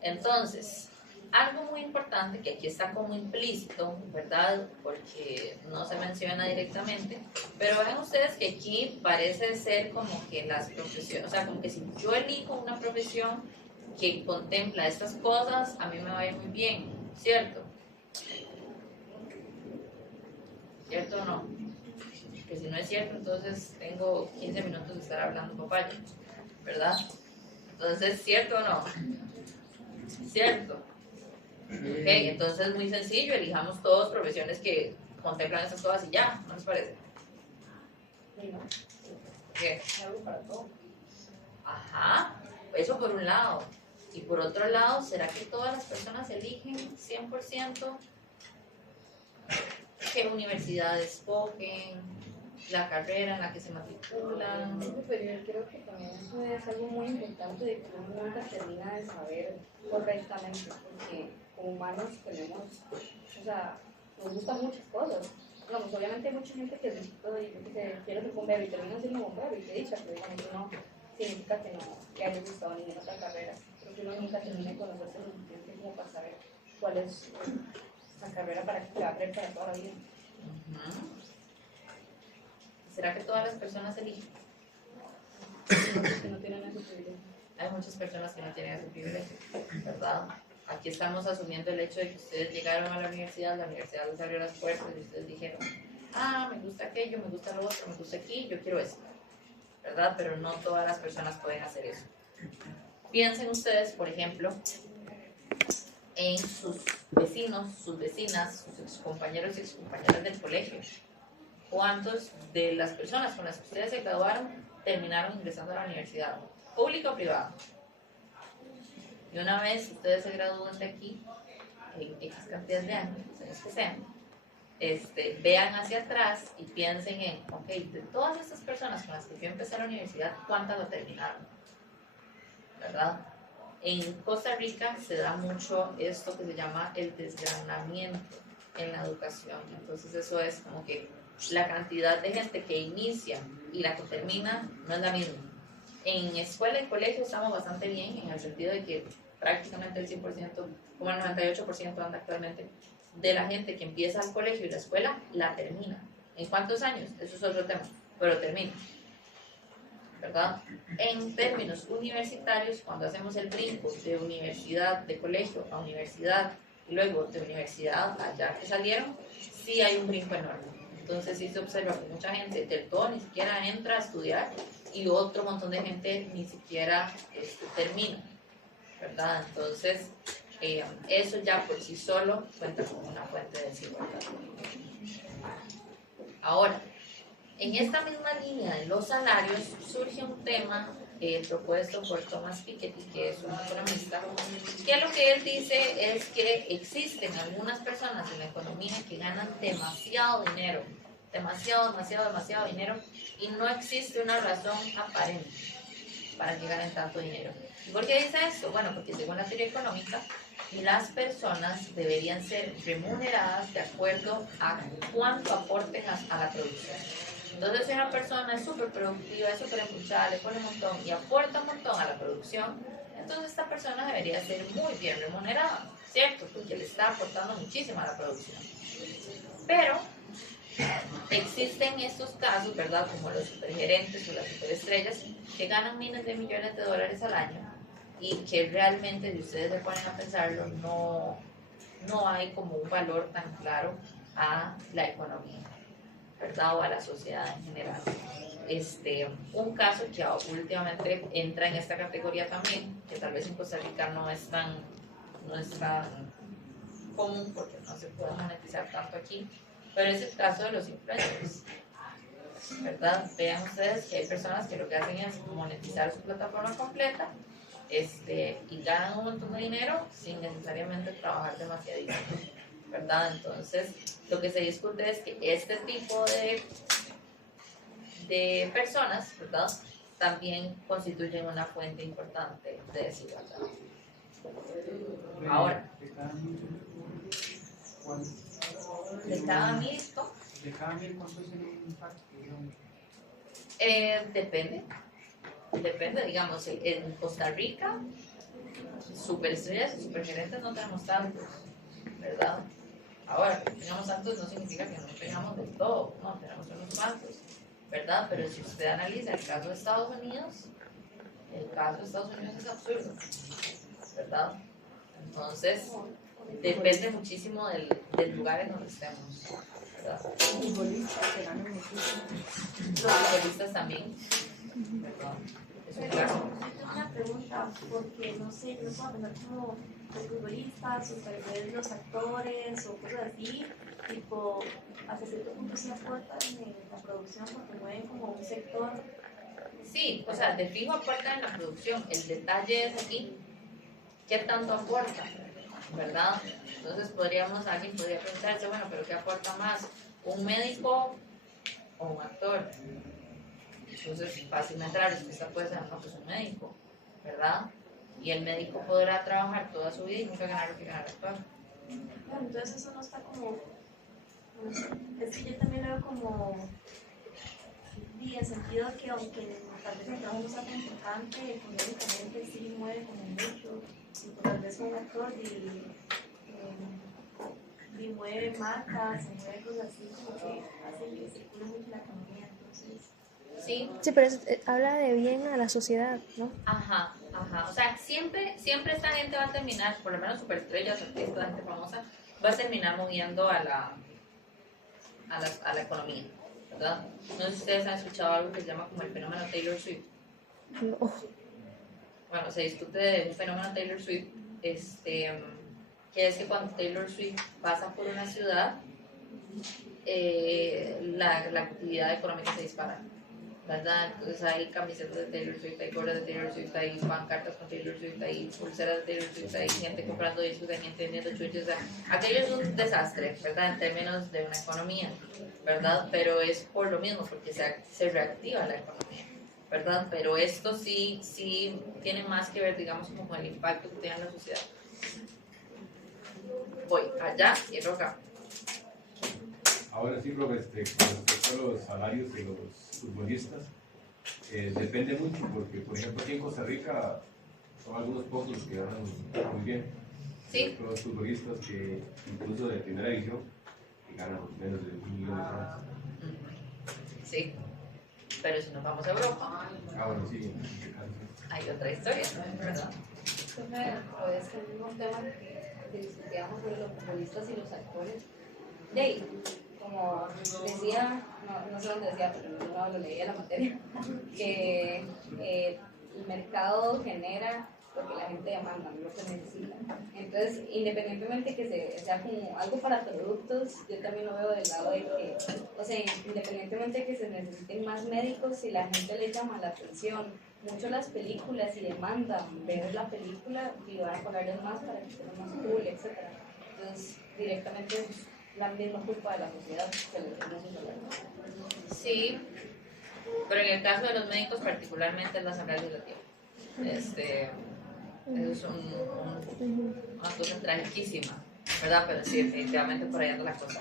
Entonces, algo muy importante que aquí está como implícito, ¿verdad? Porque no se menciona directamente, pero vean ustedes que aquí parece ser como que las profesiones, o sea, como que si yo elijo una profesión que contempla estas cosas, a mí me va a ir muy bien, ¿cierto? ¿Cierto o no? Que si no es cierto, entonces tengo 15 minutos de estar hablando papaya, ¿verdad? Entonces, ¿cierto o no? ¿Cierto? Ok, entonces es muy sencillo, elijamos todos profesiones que contemplan estas cosas y ya, ¿no les parece? ¿Qué? Algo para todo. Ajá, eso por un lado. Y por otro lado, ¿será que todas las personas eligen 100% qué universidad escogen, la carrera en la que se matriculan? Pero yo creo que también eso es algo muy importante de que uno nunca termina de saber correctamente, porque como humanos tenemos, o sea, nos gustan muchas cosas. No, pues obviamente hay mucha gente que quiere ser bombero y termina siendo bombero y que dicha, pero digamos, eso no significa que no que haya gustado ninguna otra carrera. Creo que uno nunca termina de conocerse lo suficiente como para saber cuál es la carrera para que va a aprender para toda la vida. ¿Será que todas las personas eligen? Que no tienen ese privilegio. Hay muchas personas que no tienen ese privilegio, ¿verdad? Aquí estamos asumiendo el hecho de que ustedes llegaron a la universidad les abrió las puertas y ustedes dijeron, me gusta aquello, me gusta lo otro, me gusta aquí, yo quiero esto, ¿verdad? Pero no todas las personas pueden hacer eso. Piensen ustedes, por ejemplo, en sus vecinos, sus vecinas, sus excompañeros y excompañeras del colegio. ¿Cuántos de las personas con las que ustedes se graduaron terminaron ingresando a la universidad? ¿Pública o privada? Y una vez ustedes se gradúan de aquí, en X cantidad de años, años que sean, vean hacia atrás y piensen en, ok, de todas estas personas con las que yo empecé la universidad, ¿cuántas lo terminaron? ¿Verdad? En Costa Rica se da mucho esto que se llama el desgranamiento en la educación. Entonces eso es como que la cantidad de gente que inicia y la que termina no es la misma. En escuela y colegio estamos bastante bien en el sentido de que prácticamente el 100%, como el 98% anda actualmente, de la gente que empieza el colegio y la escuela, la termina. ¿En cuántos años? Eso es otro tema, pero termina. ¿Verdad? En términos universitarios, cuando hacemos el brinco de universidad, de colegio a universidad, y luego de universidad allá que salieron, sí hay un brinco enorme. Entonces sí se observa que mucha gente del todo ni siquiera entra a estudiar y otro montón de gente ni siquiera termina, ¿verdad? Entonces eso ya por sí solo cuenta como una fuente de desigualdad. Ahora, en esta misma línea de los salarios surge un tema propuesto por Thomas Piketty, que es un economista, que lo que él dice es que existen algunas personas en la economía que ganan demasiado dinero, demasiado dinero, y no existe una razón aparente. para que ganen tanto dinero. ¿Y por qué dice esto? Bueno, porque según la teoría económica, las personas deberían ser remuneradas de acuerdo a cuánto aporten a la producción. Entonces, si una persona es súper productiva, es súper empuchada, le pone un montón y aporta un montón a la producción, entonces esta persona debería ser muy bien remunerada, ¿cierto? Porque le está aportando muchísimo a la producción. Pero existen estos casos, ¿verdad? Como los supergerentes o las superestrellas que ganan miles de millones de dólares al año y que realmente, si ustedes se ponen a pensarlo, no hay como un valor tan claro a la economía, ¿verdad? O a la sociedad en general. Un caso que últimamente entra en esta categoría también, que tal vez en Costa Rica no es tan común porque no se puede monetizar tanto aquí, pero es el caso de los influencers, ¿verdad? Vean ustedes que hay personas que lo que hacen es monetizar su plataforma completa y ganan un montón de dinero sin necesariamente trabajar demasiadísimo, ¿verdad? Entonces, lo que se discute es que este tipo de personas, ¿verdad?, también constituyen una fuente importante de desigualdad. Ahora, de cada mil, ¿De cada 1000 cuánto es el impacto? depende, digamos, en Costa Rica, superestrellas y supergerentes no tenemos tantos, ¿verdad? Ahora, que no tengamos tantos no significa que no tengamos de todo, no, tenemos unos cuantos, ¿verdad? Pero si usted analiza el caso de Estados Unidos, es absurdo, ¿verdad? Entonces, depende muchísimo del lugar en donde estemos, ¿verdad? Los futbolistas se ganan muchísimo. Los futbolistas también, ¿verdad? Es un caso. Yo tengo una pregunta, porque no sé, yo puedo pensar como los futbolistas, o tal vez los actores o cosas así, tipo, hasta cierto punto sí aportan en la producción porque mueven como un sector. Sí, o sea, de fijo aporta en la producción. El detalle es aquí, ¿qué tanto aporta? ¿Verdad? Entonces alguien podría pensarse, bueno, pero ¿qué aporta más? ¿Un médico o un actor? Entonces, fácilmente la respuesta puede ser, no, pues un médico, ¿verdad? Y el médico podrá trabajar toda su vida y nunca ganar lo que gana el actor. Bueno, entonces eso no está como, no sé, es que yo también lo veo como, y en sentido que aunque tal vez el trabajo no sea tan importante, económicamente sí mueve como mucho, y tal vez un actor y mueve marcas, y mueve cosas así, como que hace que circule mucho la economía, entonces. Sí, Sí, pero habla de bien a la sociedad, ¿no? ajá. O sea, siempre esta gente va a terminar, por lo menos superestrellas, artistas, gente famosa, va a terminar moviendo a la economía, ¿verdad? No sé si ustedes han escuchado algo que se llama como el fenómeno Taylor Swift. No. Bueno, se discute de un fenómeno Taylor Swift, que es que cuando Taylor Swift pasa por una ciudad, la actividad económica se dispara, ¿verdad? Entonces hay camisetas de Taylor Swift, hay gorras de Taylor Swift, hay pancartas con Taylor Swift, hay pulseras de Taylor Swift, hay gente comprando discos, hay gente vendiendo chuches, o sea, aquello es un desastre, ¿verdad? En términos de una economía, ¿verdad? Pero es por lo mismo, porque se reactiva la economía, ¿verdad? Pero esto sí tiene más que ver, digamos, como el impacto que tiene en la sociedad. Voy allá y luego acá. Ahora sí, profe, con respecto a los salarios de los futbolistas, depende mucho, porque por ejemplo aquí en Costa Rica son algunos pocos los que ganan muy bien. Sí. Los futbolistas que incluso de primera división que ganan menos de 1 millón de francos. Sí, pero si nos vamos a Europa, Bueno, sí, en este caso. hay otra historia, ¿verdad? Pues el mismo tema que discutíamos sobre los futbolistas y los actores. Y ahí, como decía, no sé dónde decía, pero no lo leía la materia, que el mercado genera lo que la gente demanda, no lo que necesita. Entonces, independientemente que sea como algo para productos, yo también lo veo del lado de que, o sea, independientemente de que se necesiten más médicos, si la gente le llama la atención mucho las películas y demandan ver la película, y van a pagarles más para que estén más cool, etc. Entonces, directamente es la misma culpa de la sociedad que le decimos sus salarios. Sí, pero en el caso de los médicos particularmente es la Asamblea Legislativa. Eso es una cosa trágica, ¿verdad? Pero sí, definitivamente por ahí anda la cosa.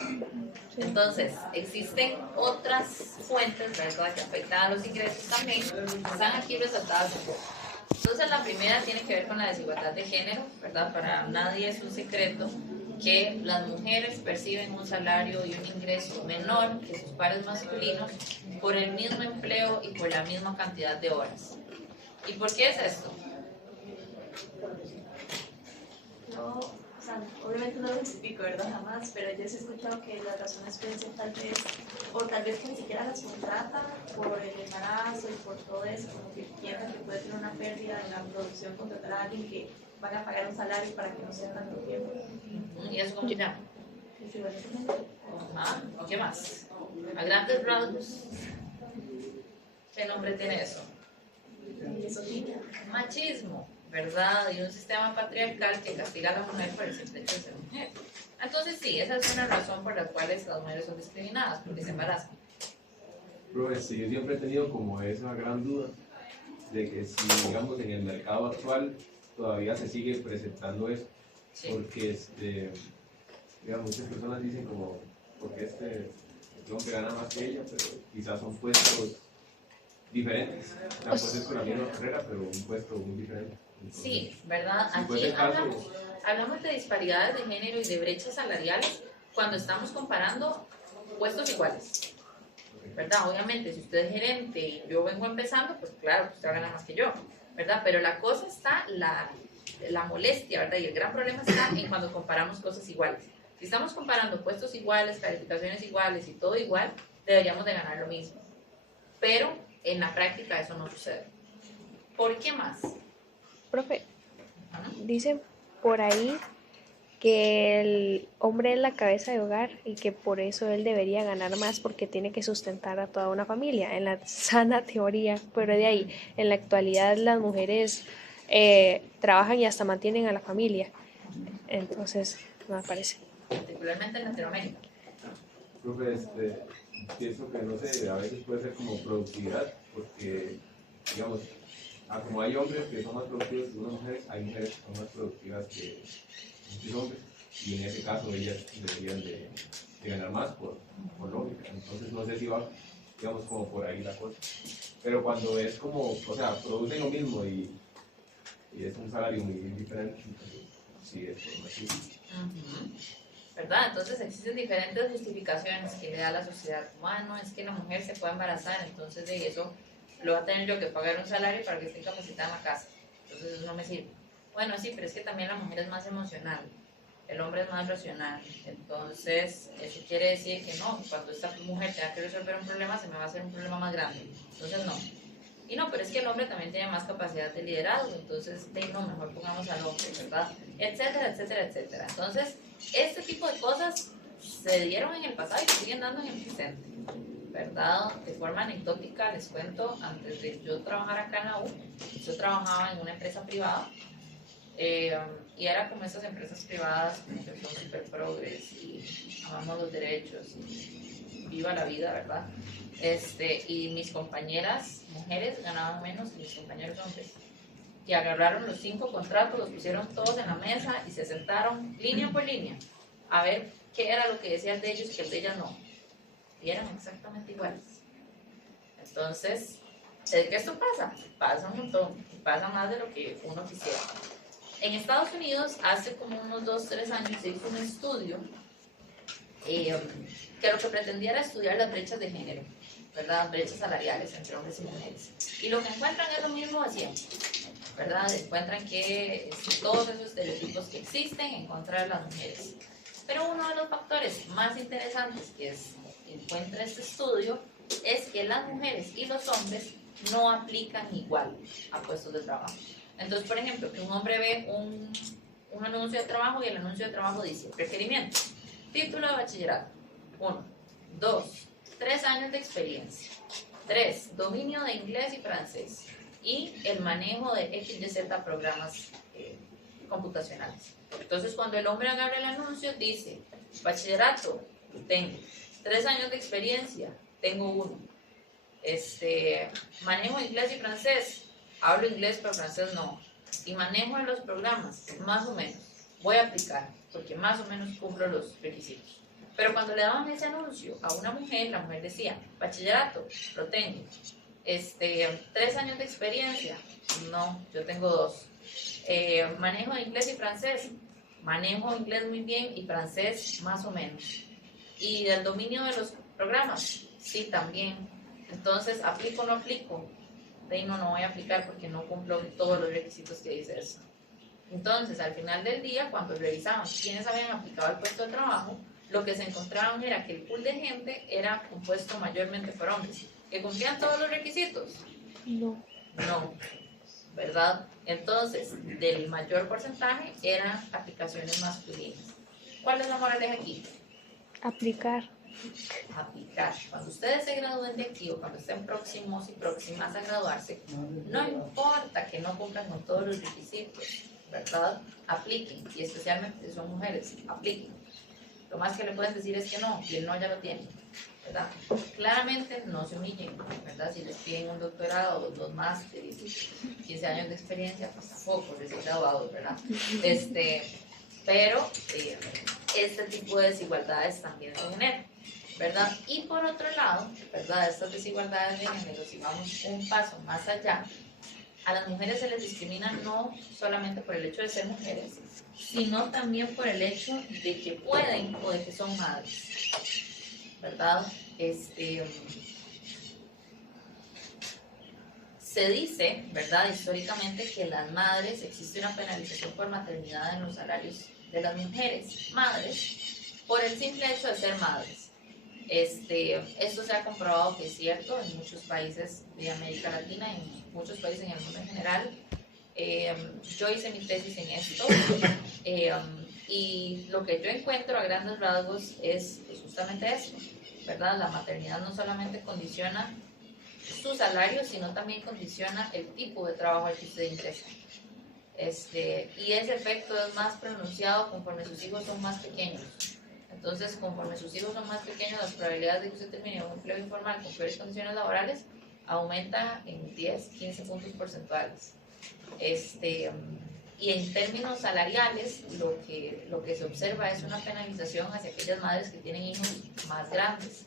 Entonces, existen otras fuentes, ¿verdad?, que afectan a los ingresos también, están aquí resaltadas un poco. Entonces, la primera tiene que ver con la desigualdad de género, ¿verdad? Para nadie es un secreto que las mujeres perciben un salario y un ingreso menor que sus pares masculinos por el mismo empleo y por la misma cantidad de horas. ¿Y por qué es esto? Yo, o sea, obviamente no lo explico, ¿verdad? Jamás, pero yo sí he escuchado que las razones pueden ser tal vez, o tal vez que ni siquiera las contratan por el embarazo y por todo eso, como que piensan que puede tener una pérdida en la producción, contratar a alguien que van a pagar un salario para que no sea tanto tiempo. ¿Y eso cómo se llama? Desigualmente. Ajá. ¿Qué más? A grandes rasgos, ¿qué nombre tiene eso? Misoginia. Machismo, ¿verdad? Y un sistema patriarcal que castiga a la mujer por el simple hecho de ser mujer. Entonces sí, esa es una razón por la cual las mujeres son discriminadas, porque se embarazan. Pero yo siempre he tenido como esa gran duda de que si, digamos, en el mercado actual todavía se sigue presentando eso, Sí. porque digamos, muchas personas dicen como, porque el hombre gana más que ella, pero quizás son puestos diferentes. O sea, puede ser con la misma carrera, pero un puesto muy diferente. Entonces, Sí, ¿verdad? si fuese Aquí el caso, hablamos de disparidades de género y de brechas salariales cuando estamos comparando puestos iguales, ¿verdad? Obviamente, si usted es gerente y yo vengo empezando, pues claro, usted va a ganar más que yo, ¿verdad? Pero la cosa está, la molestia, ¿verdad? Y el gran problema está en cuando comparamos cosas iguales. Si estamos comparando puestos iguales, calificaciones iguales y todo igual, deberíamos de ganar lo mismo. Pero en la práctica eso no sucede. ¿Por qué más? Profe, Ajá. dicen por ahí que el hombre es la cabeza de hogar y que por eso él debería ganar más porque tiene que sustentar a toda una familia, en la sana teoría, pero de ahí, en la actualidad las mujeres trabajan y hasta mantienen a la familia, entonces no me parece. Particularmente en Latinoamérica. profe, pienso que, no sé, a veces puede ser como productividad, porque, digamos, como hay hombres que son más productivos que unas mujeres, hay mujeres que son más productivas que muchos hombres, y en ese caso ellas deberían de ganar más por lógica. Entonces no sé si va, digamos, como por ahí la cosa. Pero cuando es como, o sea, producen lo mismo y es un salario muy diferente, entonces sí es por machismo. ¿Verdad? Entonces existen diferentes justificaciones que le da la sociedad. Bueno, es que la mujer se puede embarazar, entonces de eso lo va a tener yo que pagar un salario para que esté capacitada en la casa. Entonces eso no me sirve. Bueno, sí, pero es que también la mujer es más emocional, el hombre es más racional. Entonces eso quiere decir que no, cuando esta mujer tenga que resolver un problema se me va a hacer un problema más grande. Entonces no. Y no, pero es que el hombre también tiene más capacidad de liderazgo, entonces no, mejor pongamos al hombre, ¿verdad? Etcétera, etcétera, etcétera. Entonces, este tipo de cosas se dieron en el pasado y se siguen dando en el presente, ¿verdad? De forma anecdótica les cuento, antes de yo trabajar acá en la U, yo trabajaba en una empresa privada y era como esas empresas privadas como que son súper progres y amamos los derechos y viva la vida, ¿verdad? Y mis compañeras mujeres ganaban menos que mis compañeros hombres. Y agarraron los 5 contratos, los pusieron todos en la mesa y se sentaron línea por línea a ver qué era lo que decían de ellos y que el de ellas no. Y eran exactamente iguales. Entonces, ¿es que esto pasa? Pasa un montón, pasa más de lo que uno quisiera. En Estados Unidos, hace como unos 2-3 años, se hizo un estudio que lo que pretendía era estudiar las brechas de género, ¿verdad? Brechas salariales entre hombres y mujeres. Y lo que encuentran es lo mismo de siempre, ¿verdad? Encuentran que todos esos estereotipos que existen en contra de las mujeres. Pero uno de los factores más interesantes que encuentra este estudio es que las mujeres y los hombres no aplican igual a puestos de trabajo. Entonces, por ejemplo, que un hombre ve un anuncio de trabajo y el anuncio de trabajo dice requerimientos, título de bachillerato, 1, 2, 3 años de experiencia, 3, dominio de inglés y francés y el manejo de XYZ programas computacionales. Entonces, cuando el hombre agarra el anuncio, dice bachillerato, tengo 3 años de experiencia, tengo 1, manejo de inglés y francés, Hablo inglés, pero francés no. Y manejo en los programas, más o menos. Voy a aplicar, porque más o menos cumplo los requisitos. Pero cuando le daban ese anuncio a una mujer, la mujer decía, bachillerato, lo tengo. 3 años de experiencia, no, yo tengo 2. Manejo de inglés y francés, manejo inglés muy bien y francés más o menos. Y del dominio de los programas, sí, también. Entonces, ¿aplico o no aplico? De ahí no voy a aplicar porque no cumplo todos los requisitos que dice eso. Entonces, al final del día, cuando revisaban quiénes habían aplicado al puesto de trabajo, lo que se encontraban era que el pool de gente era compuesto mayormente por hombres. ¿Que cumplían todos los requisitos? No. No, ¿verdad? Entonces, del mayor porcentaje eran aplicaciones masculinas. ¿Cuál es la moraleja aquí? Aplicar. Aplicar. Cuando ustedes se gradúen de aquí o cuando estén próximos y próximas a graduarse, no importa que no cumplan con todos los requisitos, ¿verdad? Apliquen, y especialmente si son mujeres, apliquen. Lo más que le pueden decir es que no, y el no ya lo tienen, ¿verdad? Claramente no se humillen, ¿verdad? Si les piden un doctorado o 2 másteres, 15 años de experiencia, pues tampoco recién graduados, ¿verdad? Pero este tipo de desigualdades también se generan, ¿verdad? Y por otro lado, ¿verdad? Estas desigualdades de género, si vamos un paso más allá, a las mujeres se les discrimina no solamente por el hecho de ser mujeres, sino también por el hecho de que pueden o de que son madres, ¿verdad? Se dice, ¿verdad? Históricamente que las madres, existe una penalización por maternidad en los salarios de las mujeres madres por el simple hecho de ser madres. Esto se ha comprobado que es cierto en muchos países de América Latina, en muchos países en el mundo en general. Yo hice mi tesis en esto y lo que yo encuentro a grandes rasgos es justamente eso, ¿verdad? La maternidad no solamente condiciona su salario, sino también condiciona el tipo de trabajo al que usted ingresa. Y ese efecto es más pronunciado conforme sus hijos son más pequeños. Entonces, conforme sus hijos son más pequeños, las probabilidades de que usted termine un empleo informal con peores condiciones laborales aumentan en 10, 15 puntos porcentuales. Y en términos salariales, lo que se observa es una penalización hacia aquellas madres que tienen hijos más grandes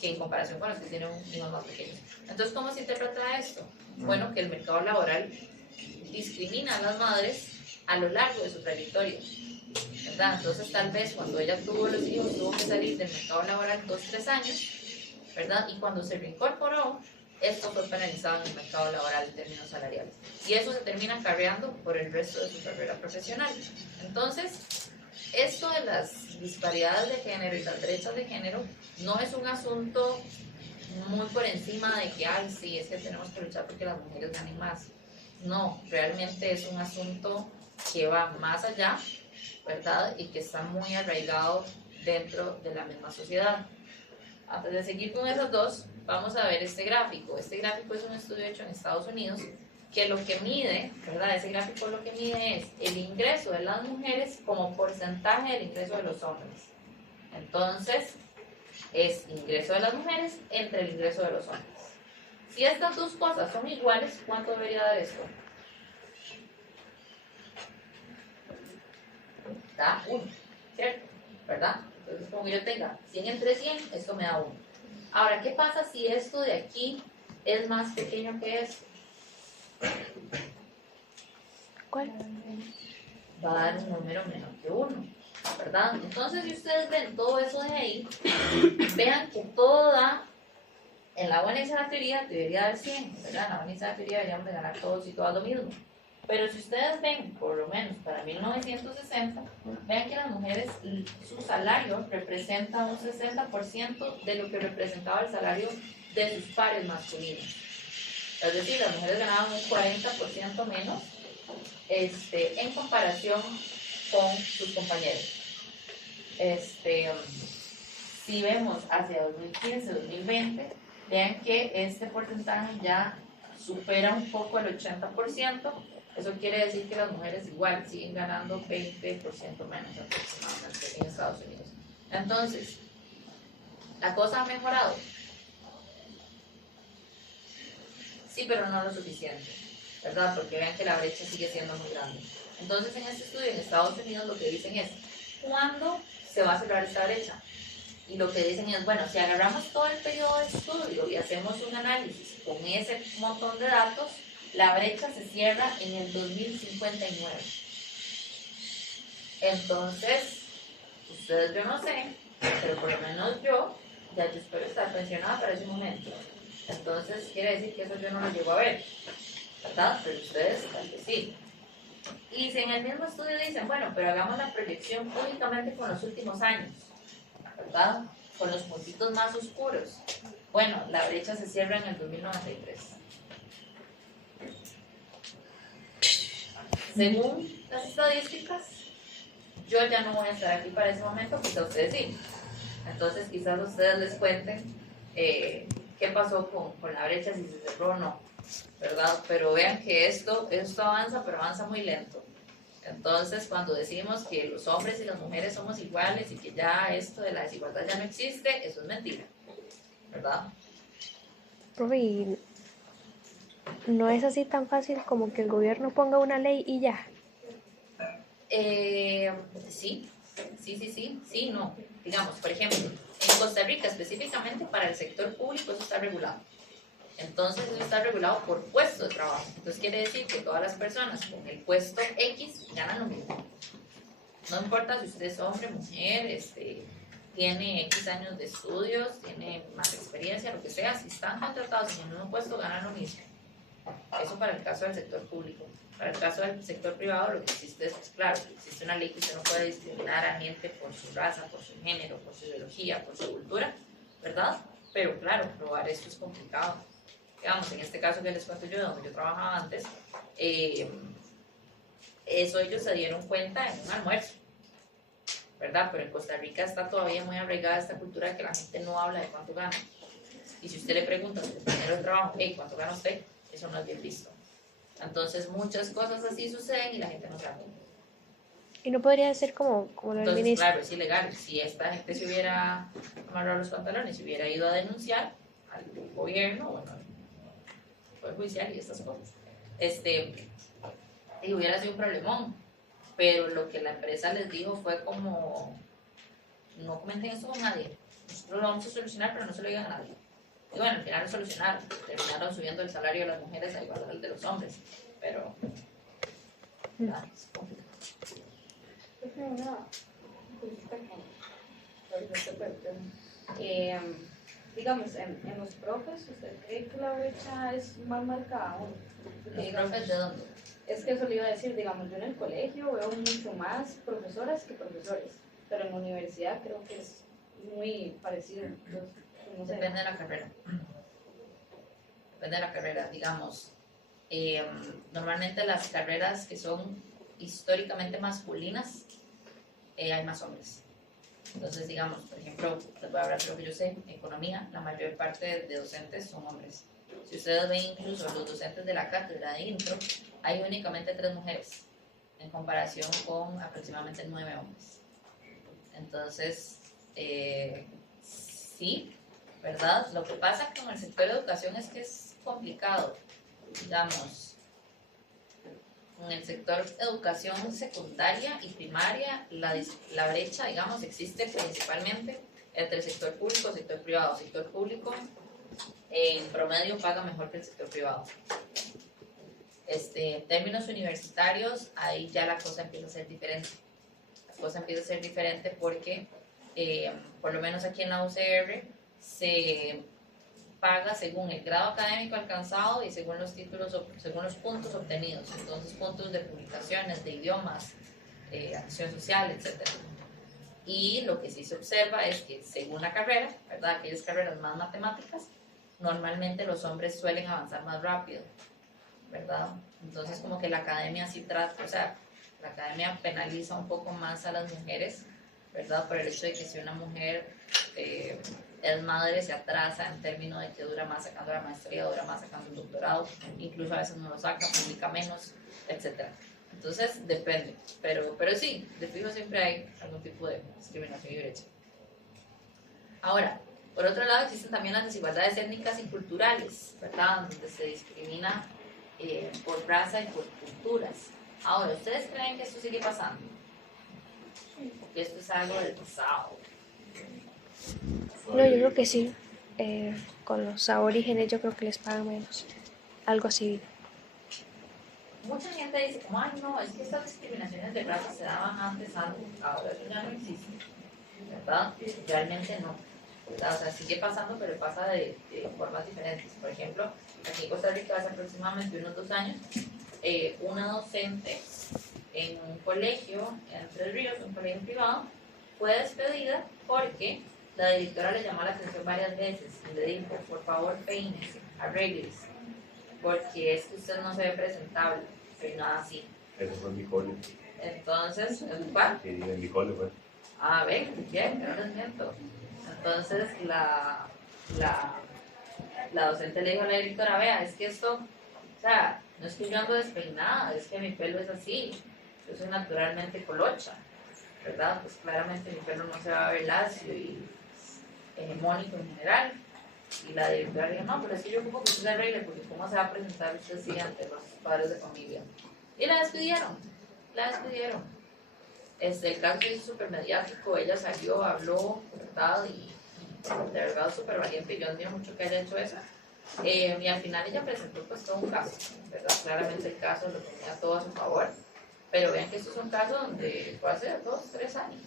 que en comparación con los que tienen hijos más pequeños. Entonces, ¿cómo se interpreta esto? Bueno, que el mercado laboral discrimina a las madres a lo largo de su trayectoria, ¿verdad? Entonces, tal vez cuando ella tuvo los hijos, tuvo que salir del mercado laboral 2-3 años, ¿verdad? Y cuando se reincorporó, esto fue penalizado en el mercado laboral en términos salariales. Y eso se termina acarreando por el resto de su carrera profesional. Entonces, esto de las disparidades de género y las brechas de género no es un asunto muy por encima de que, ay, sí, es que tenemos que luchar porque las mujeres ganen más. No, realmente es un asunto que va más allá, ¿verdad? Y que está muy arraigado dentro de la misma sociedad. Antes de seguir con esos dos, vamos a ver este gráfico. Este gráfico es un estudio hecho en Estados Unidos que lo que mide, ¿verdad? Ese gráfico lo que mide es el ingreso de las mujeres como porcentaje del ingreso de los hombres. Entonces, es ingreso de las mujeres entre el ingreso de los hombres. Si estas dos cosas son iguales, ¿cuánto debería dar esto? Da 1, ¿cierto? ¿Verdad? Entonces, como yo tenga 100 entre 100, esto me da 1. Ahora, ¿qué pasa si esto de aquí es más pequeño que esto? ¿Cuál? Va a dar un número menor que 1, ¿verdad? Entonces, si ustedes ven todo eso de ahí, vean que todo da, en la buena y sana teoría debería dar 100, ¿verdad? En la buena y sana teoría deberíamos de ganar todos y todas lo mismo. Pero si ustedes ven, por lo menos para 1960, vean que las mujeres, su salario representa un 60% de lo que representaba el salario de sus pares masculinos. Es decir, las mujeres ganaban un 40% menos en comparación con sus compañeros. Si vemos hacia 2015-2020, vean que este porcentaje ya supera un poco el 80%. Eso quiere decir que las mujeres igual siguen ganando 20% menos aproximadamente en Estados Unidos. Entonces, ¿la cosa ha mejorado? Sí, pero no lo suficiente. ¿verdad? Porque vean que la brecha sigue siendo muy grande. Entonces, en este estudio en Estados Unidos lo que dicen es, ¿cuándo se va a cerrar esta brecha? Y lo que dicen es, bueno, si agarramos todo el periodo de estudio y hacemos un análisis con ese montón de datos, la brecha se cierra en el 2059. Entonces, ustedes yo no sé, pero por lo menos yo espero estar pensionada para ese momento. Entonces, quiere decir que eso yo no lo llego a ver, ¿verdad? Pero ustedes tal vez sí. Y si en el mismo estudio dicen, bueno, pero hagamos la proyección únicamente con los últimos años, ¿verdad? Con los puntitos más oscuros. Bueno, la brecha se cierra en el 2093. Según las estadísticas, yo ya no voy a estar aquí para ese momento, quizás ustedes sí. Entonces quizás ustedes les cuenten qué pasó con la brecha, si se cerró o no, ¿verdad? Pero vean que esto avanza, pero avanza muy lento. Entonces, cuando decimos que los hombres y las mujeres somos iguales y que ya esto de la desigualdad ya no existe, eso es mentira, ¿verdad? Profe, ¿y no es así tan fácil como que el gobierno ponga una ley y ya? Sí, no. Digamos, por ejemplo, en Costa Rica específicamente para el sector público eso está regulado. Entonces eso está regulado por puesto de trabajo. Entonces quiere decir que todas las personas con el puesto X ganan lo mismo. No importa si usted es hombre, mujer, tiene X años de estudios, tiene más experiencia, lo que sea, si están contratados en el mismo puesto ganan lo mismo. Eso para el caso del sector público. Para el caso del sector privado lo que existe es, pues, claro, existe una ley que usted no puede discriminar a gente por su raza, por su género, por su ideología, por su cultura, ¿verdad? Pero claro, probar esto es complicado. Digamos, en este caso que les cuento yo, donde yo trabajaba antes, eso ellos se dieron cuenta en un almuerzo, ¿verdad? Pero en Costa Rica está todavía muy arraigada esta cultura de que la gente no habla de cuánto gana. Y si usted le pregunta a su compañero de trabajo, hey, ¿cuánto gana usted? Eso no es bien visto. Entonces muchas cosas así suceden y la gente no sabe. Y no podría ser como lo del Entonces, ministro. claro, es ilegal. Si esta gente se hubiera amarrado los pantalones, se hubiera ido a denunciar al gobierno, bueno, al Poder Judicial y estas cosas, y hubiera sido un problemón. Pero lo que la empresa les dijo fue como, no comenten esto con nadie. Nosotros lo vamos a solucionar, pero no se lo digan a nadie. Y bueno, al final lo solucionaron. Terminaron subiendo el salario de las mujeres a igual al de los hombres. Pero, nada, es complicado. Yo tengo una cosita con respecto al tema. Digamos, en los profes, ¿usted cree que la brecha es más marcada aún? ¿Los profes de dónde? Es que eso le iba a decir, digamos, yo en el colegio veo mucho más profesoras que profesores, pero en la universidad creo que es muy parecido. Entonces, no sé. Depende de la carrera. Depende de la carrera, digamos. Normalmente las carreras que son históricamente masculinas, hay más hombres. Entonces, digamos, por ejemplo, les voy a hablar de lo que yo sé, economía, la mayor parte de docentes son hombres. Si ustedes ven incluso los docentes de la cátedra de intro, hay únicamente 3 mujeres, en comparación con aproximadamente 9 hombres. Entonces, sí, ¿verdad? Lo que pasa con el sector de educación es que es complicado, digamos. En el sector de educación secundaria y primaria, la brecha, digamos, existe principalmente entre el sector público y el sector privado. El sector público, en promedio, paga mejor que el sector privado. En términos universitarios, ahí ya la cosa empieza a ser diferente. La cosa empieza a ser diferente porque, por lo menos aquí en la UCR, se paga según el grado académico alcanzado y según los títulos, según los puntos obtenidos. Entonces, puntos de publicaciones, de idiomas, acción social, etc. Y lo que sí se observa es que según la carrera, ¿verdad? Aquellas carreras más matemáticas, normalmente los hombres suelen avanzar más rápido, ¿verdad? Entonces, como que la academia sí trata, o sea, la academia penaliza un poco más a las mujeres, ¿verdad? Por el hecho de que si una mujer es madre, se atrasa en términos de que dura más sacando la maestría, dura más sacando el doctorado, incluso a veces no lo saca, publica menos, etc. Entonces, depende. Pero sí, de fijo siempre hay algún tipo de discriminación y brecha. Ahora, por otro lado, existen también las desigualdades étnicas y culturales, ¿verdad? Donde se discrimina por raza y por culturas. Ahora, ¿ustedes creen que esto sigue pasando? Que esto es algo del pasado. No, yo creo que sí. Con los aborígenes yo creo que les pagan menos. Algo así. Mucha gente dice, como, ay, no, es que estas discriminaciones de raza se daban antes, ahora eso ya no existe, ¿verdad? Realmente no, ¿verdad? O sea, sigue pasando, pero pasa de formas diferentes. Por ejemplo, aquí en Costa Rica hace aproximadamente unos 2 años, una docente en un colegio en Entre Ríos, un colegio privado, fue despedida porque la directora le llamó la atención varias veces y le dijo, por favor, peínese, arréglese, porque es que usted no se ve presentable, pero nada así. Eso fue en mi cole. Entonces, ¿cuál? Sí, en mi cole fue. Ah, ven, bien, que no les miento. Entonces, la docente le dijo a la directora, vea, es que esto, o sea, no es que yo ando despeinada, es que mi pelo es así, yo soy naturalmente colocha, ¿verdad? Pues claramente mi pelo no se va a ver lacio y hegemónico en general. Y la directora dijo, no, pero es que yo ocupo que usted se arregle, porque cómo se va a presentar usted así ante los padres de familia. Y la despidieron, la despidieron. El caso es súper mediático, ella salió, habló, ¿verdad? Y de verdad súper valiente, yo admiro mucho que haya hecho eso. Y al final ella presentó pues todo un caso, ¿verdad? Claramente el caso lo tenía todo a su favor, pero vean que esto es un caso donde fue hace 2, 3 años.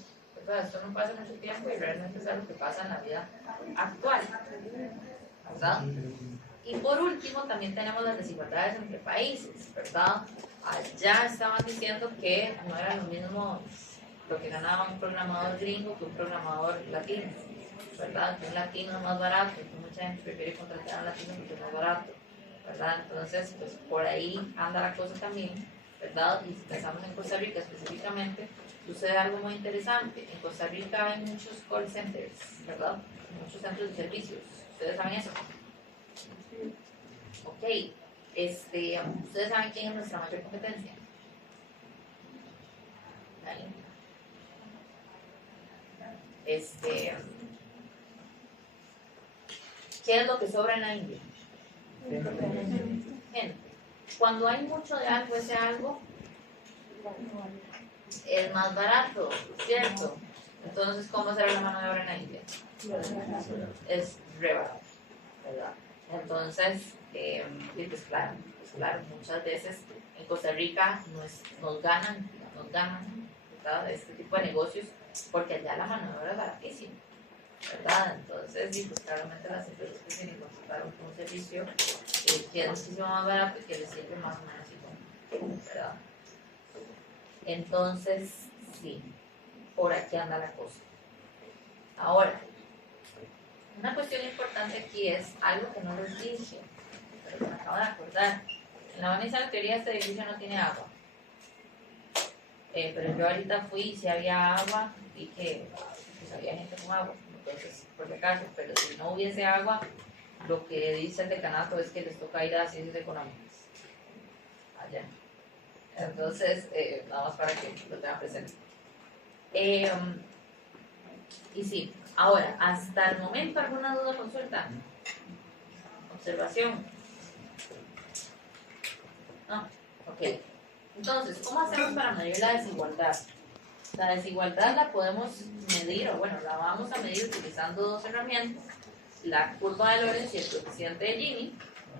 Esto no pasa mucho tiempo y realmente es algo que pasa en la vida actual, ¿verdad? Y por último también tenemos las desigualdades entre países, ¿verdad? Allá estaban diciendo que no era lo mismo lo que ganaba un programador gringo que un programador latino, ¿verdad? Que un latino es más barato, que mucha gente prefiere contratar a un latino porque es más barato, ¿verdad? Entonces, pues por ahí anda la cosa también, ¿verdad? Y si pensamos en Costa Rica específicamente, sucede algo muy interesante. En Costa Rica hay muchos call centers, ¿verdad? Muchos centros de servicios. ¿Ustedes saben eso? Ok. ¿Ustedes saben quién es nuestra mayor competencia? ¿Vale? ¿Qué es lo que sobra en la India? Gente. Cuando hay mucho de algo, ese algo es más barato, ¿cierto? Entonces, ¿cómo será la mano de obra en la India? Es re barato, ¿verdad? Entonces, pues claro, muchas veces en Costa Rica nos ganan, ¿verdad? Este tipo de negocios, porque allá la mano de obra es baratísima, ¿verdad? Entonces, pues claramente las empresas que tienen contrataron un servicio que es muchísimo más barato y que les sirve más o menos igual, ¿verdad? Entonces, sí, por aquí anda la cosa. Ahora, una cuestión importante aquí es algo que no les dije, pero que me acabo de acordar. En la Vanessa, la teoría, este edificio no tiene agua. Pero yo ahorita fui y si había agua, vi que pues, había gente con agua. Entonces, por si acaso, pero si no hubiese agua, lo que dice el decanato es que les toca ir a ciencias económicas. Allá. Entonces, nada más para que lo tengan presente. Y sí, ahora, hasta el momento, ¿alguna duda o consulta? ¿Observación? No, ok. Entonces, ¿cómo hacemos para medir la desigualdad? La desigualdad la podemos medir, o bueno, la vamos a medir utilizando 2 herramientas, la curva de Lorenz y el coeficiente de Gini.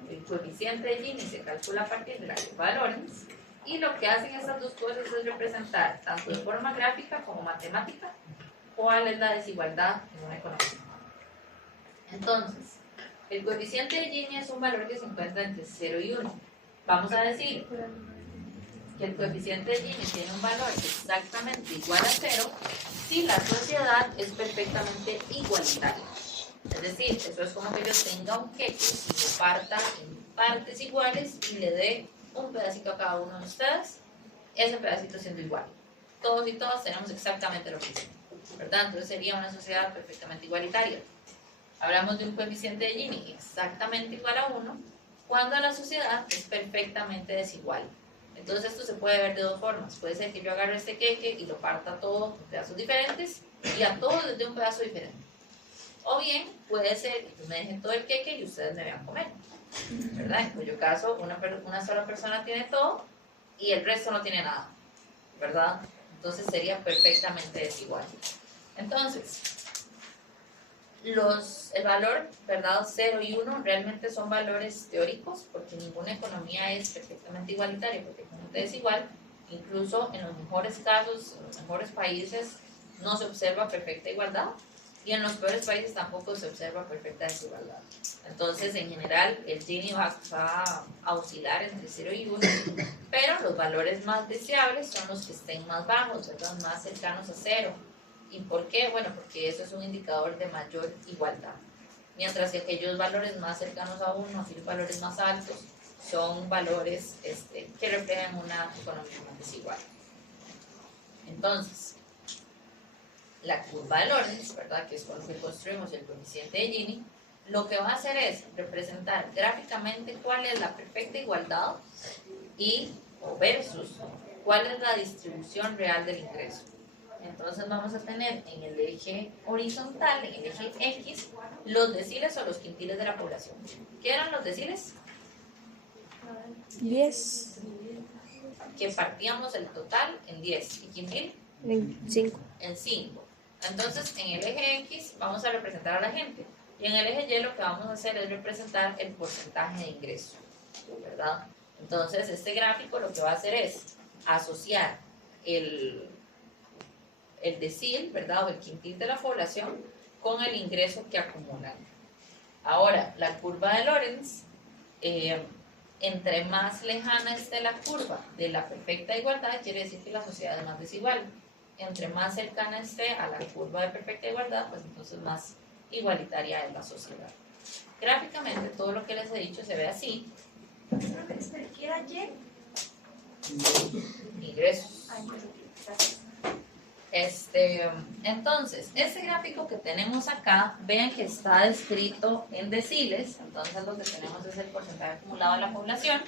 El coeficiente de Gini se calcula a partir de la curva de Lorenz, y lo que hacen estas 2 cosas es representar, tanto de forma gráfica como matemática, cuál es la desigualdad en una economía. Entonces, el coeficiente de Gini es un valor que se encuentra entre 0 y 1. Vamos a decir que el coeficiente de Gini tiene un valor exactamente igual a 0 si la sociedad es perfectamente igualitaria. Es decir, eso es como que yo tenga un queque y lo parta en partes iguales y le dé un pedacito a cada uno de ustedes, ese pedacito siendo igual. Todos y todas tenemos exactamente lo mismo, ¿verdad? Entonces sería una sociedad perfectamente igualitaria. Hablamos de un coeficiente de Gini exactamente igual a 1 cuando la sociedad es perfectamente desigual. Entonces esto se puede ver de 2 formas. Puede ser que yo agarre este queque y lo parta todo en pedazos diferentes y a todos les dé un pedazo diferente. O bien puede ser que me dejen todo el queque y ustedes me vean comer. ¿verdad? En cuyo caso una sola persona tiene todo y el resto no tiene nada, ¿verdad? Entonces sería perfectamente desigual. Entonces, el valor, ¿verdad? 0 y 1 realmente son valores teóricos porque ninguna economía es perfectamente igualitaria, perfectamente desigual. Incluso en los mejores casos, en los mejores países, no se observa perfecta igualdad y en los peores países tampoco se observa perfecta desigualdad. Entonces, en general, el Gini va a oscilar entre 0 y 1, pero los valores más deseables son los que estén más bajos, ¿verdad? Más cercanos a 0. ¿Y por qué? Bueno, porque eso es un indicador de mayor igualdad. Mientras que aquellos valores más cercanos a 1, aquellos valores más altos, son valores que reflejan una economía más desigual. Entonces, la curva de Lorenz, ¿verdad? Que es con lo que construimos el coeficiente de Gini, lo que va a hacer es representar gráficamente cuál es la perfecta igualdad o versus cuál es la distribución real del ingreso. Entonces vamos a tener en el eje horizontal, en el eje X, los deciles o los quintiles de la población. ¿Qué eran los deciles? 10 Que partíamos el total en 10 y quintil en 5. en 5. Entonces en el eje X vamos a representar a la gente y en el eje Y lo que vamos a hacer es representar el porcentaje de ingreso, ¿verdad? Entonces este gráfico lo que va a hacer es asociar el decil, ¿verdad? O el quintil de la población con el ingreso que acumulan. Ahora, la curva de Lorenz, entre más lejana esté la curva de la perfecta igualdad, quiere decir que la sociedad es más desigual. Entre más cercana esté a la curva de perfecta igualdad, pues entonces más igualitaria es la sociedad. Gráficamente, todo lo que les he dicho se ve así. ¿Qué era Y? Ingresos. Ay, gracias. Entonces, este gráfico que tenemos acá, vean que está descrito en deciles, entonces lo que tenemos es el porcentaje acumulado de la población,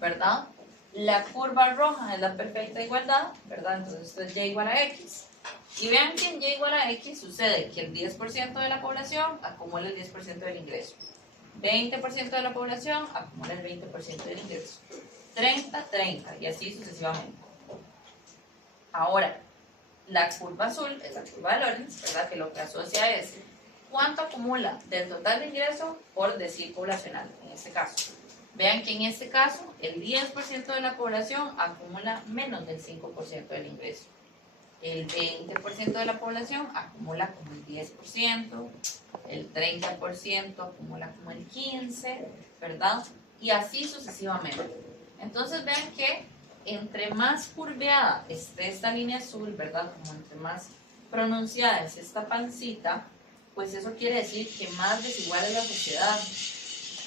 ¿verdad? La curva roja es la perfecta igualdad, ¿verdad? Entonces esto es Y igual a X. Y vean que en Y igual a X sucede que el 10% de la población acumula el 10% del ingreso, 20% de la población acumula el 20% del ingreso, 30, 30 y así sucesivamente. Ahora, la curva azul es la curva de Lorenz, ¿verdad? Que lo que asocia es cuánto acumula del total de ingreso por decil poblacional, en este caso. Vean que en este caso, el 10% de la población acumula menos del 5% del ingreso. El 20% de la población acumula como el 10%, el 30% acumula como el 15%, ¿verdad? Y así sucesivamente. Entonces vean que entre más curveada esté esta línea azul, ¿verdad? Como entre más pronunciada es esta pancita, pues eso quiere decir que más desigual es la sociedad,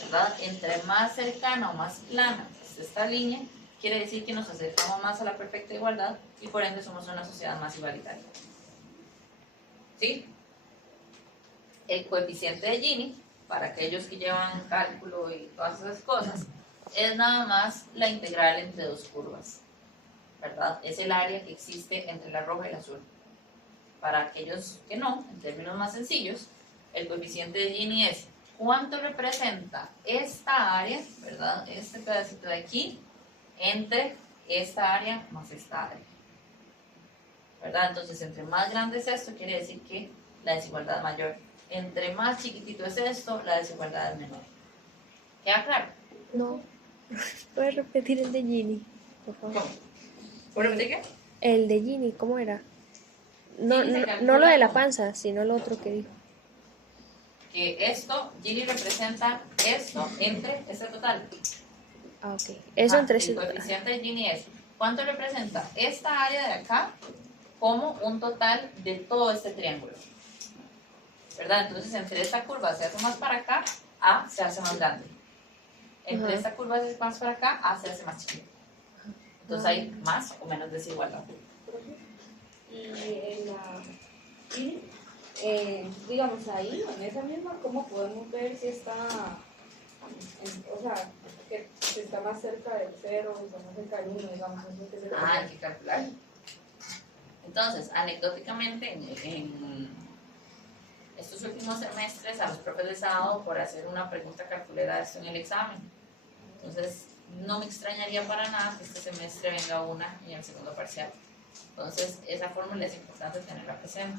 ¿verdad? Entre más cercana o más plana es esta línea, quiere decir que nos acercamos más a la perfecta igualdad y por ende somos una sociedad más igualitaria. ¿Sí? El coeficiente de Gini, para aquellos que llevan cálculo y todas esas cosas, es nada más la integral entre dos curvas, ¿verdad? Es el área que existe entre la roja y la azul. Para aquellos que no, en términos más sencillos, el coeficiente de Gini es cuánto representa esta área, ¿verdad? Este pedacito de aquí, entre esta área más esta área, ¿verdad? Entonces, entre más grande es esto, quiere decir que la desigualdad es mayor. Entre más chiquitito es esto, la desigualdad es menor. ¿Queda claro? No. ¿Puedes repetir el de Gini, por favor? ¿Cómo? ¿Puedo repetir qué? El de Gini, ¿cómo era? No, Gini se no, calcula no lo de la como panza, sino lo otro que dijo. que esto, Gini representa esto entre este total. Ah, ok. Eso entre El coeficiente de Gini es cuánto representa esta área de acá como un total de todo este triángulo, ¿verdad? Entonces, entre esta curva se hace más para acá, A se hace más grande. Entre esta curva se hace más para acá, A se hace más chiquito. Entonces, hay más o menos desigualdad. Y en la y, digamos ahí, en esa misma, ¿cómo podemos ver si está, o sea, que si está más cerca del 0, o está más cerca del 1, digamos? Eso que se Hay que calcular. Entonces, anecdóticamente, en estos últimos semestres a los profes les ha dado por hacer una pregunta calculada de esto en el examen. Entonces, no me extrañaría para nada que este semestre venga una en el segundo parcial. Entonces, esa fórmula es importante tenerla presente,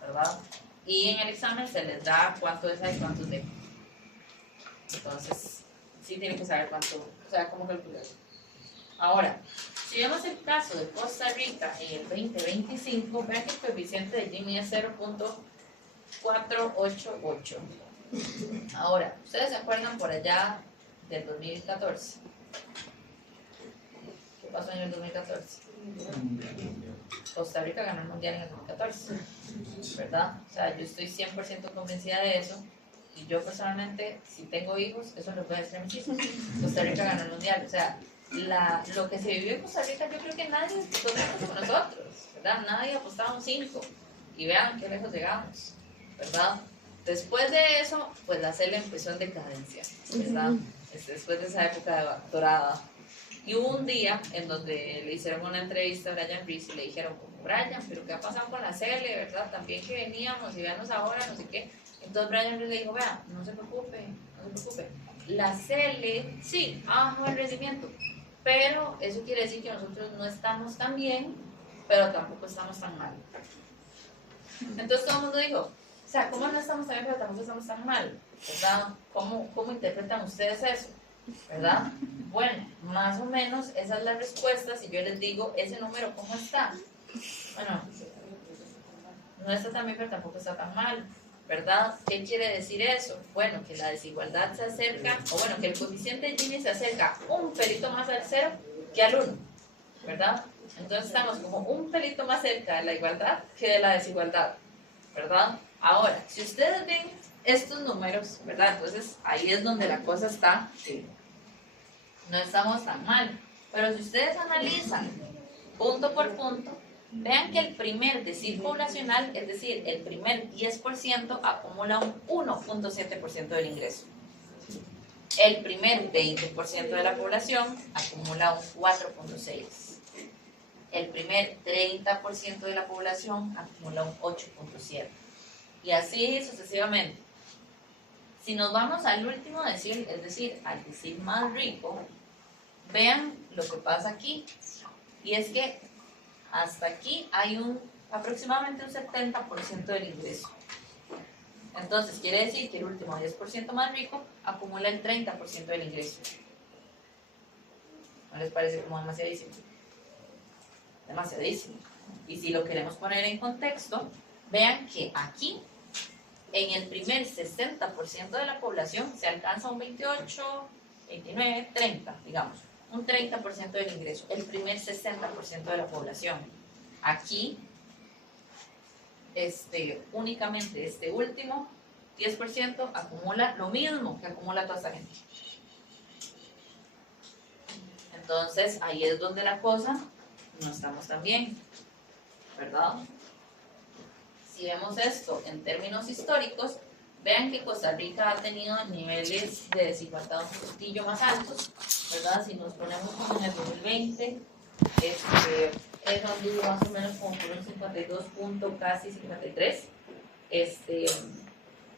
¿verdad? Y en el examen se les da cuánto es A y cuánto es B. Entonces, sí tienen que saber cuánto, o sea, cómo calcular. Ahora, si vemos el caso de Costa Rica en el 2025, vean que el coeficiente de Gini es 0.488. Ahora, ¿ustedes se acuerdan por allá del 2014? ¿Qué pasó en el 2014? Costa Rica ganó el mundial en el 2014, ¿verdad? O sea, yo estoy 100% convencida de eso. Y yo personalmente, si tengo hijos, eso lo puede decir a mis hijos. Costa Rica ganó el mundial. O sea, lo que se vivió en Costa Rica, yo creo que nadie apostó tanto como nosotros, ¿verdad? Nadie apostaba un 5. Y vean qué lejos llegamos, ¿verdad? Después de eso, pues la CELE empezó en decadencia, ¿verdad? Después de esa época dorada. Y hubo un día en donde le hicieron una entrevista a Brian Reese y le dijeron, como, Brian, ¿pero qué ha pasado con la CELE, verdad? También que veníamos y veanos ahora, no sé qué. Entonces Brian Reese le dijo, vea, no se preocupe, no se preocupe. La CELE, sí, ha bajado el rendimiento, pero eso quiere decir que nosotros no estamos tan bien, pero tampoco estamos tan mal. Entonces todo el mundo dijo, o sea, ¿cómo no estamos tan bien, pero tampoco estamos tan mal? ¿Verdad? ¿Cómo interpretan ustedes eso? ¿Verdad? Bueno, más o menos esa es la respuesta. Si yo les digo, ese número, ¿cómo está? Bueno, no está tan bien, pero tampoco está tan mal, ¿verdad? ¿Qué quiere decir eso? Bueno, que la desigualdad se acerca, o bueno, que el coeficiente de Gini se acerca un pelito más al 0 que al 1, ¿verdad? Entonces estamos como un pelito más cerca de la igualdad que de la desigualdad, ¿verdad? Ahora, si ustedes ven estos números, ¿verdad? Entonces ahí es donde la cosa está, sí, no estamos tan mal. Pero si ustedes analizan punto por punto, vean que el primer decil poblacional, es decir, el primer 10%, acumula un 1.7% del ingreso. El primer 20% de la población acumula un 4.6%. El primer 30% de la población acumula un 8.7%. Y así sucesivamente. Si nos vamos al último decil, es decir, al decil más rico, vean lo que pasa aquí. Y es que hasta aquí hay aproximadamente un 70% del ingreso. Entonces, quiere decir que el último 10% más rico acumula el 30% del ingreso. ¿No les parece como demasiadísimo? Demasiadísimo. Y si lo queremos poner en contexto, vean que aquí, en el primer 60% de la población, se alcanza un 28, 29, 30, digamos. Un 30% del ingreso, el primer 60% de la población. Aquí, únicamente este último 10% acumula lo mismo que acumula toda esta gente. Entonces, ahí es donde la cosa no estamos tan bien, ¿verdad? Si vemos esto en términos históricos, vean que Costa Rica ha tenido niveles de desigualdad un poquitillo más altos, ¿verdad? Si nos ponemos como en el 2020, eso anduvo más o menos como por un 52 punto, casi 53,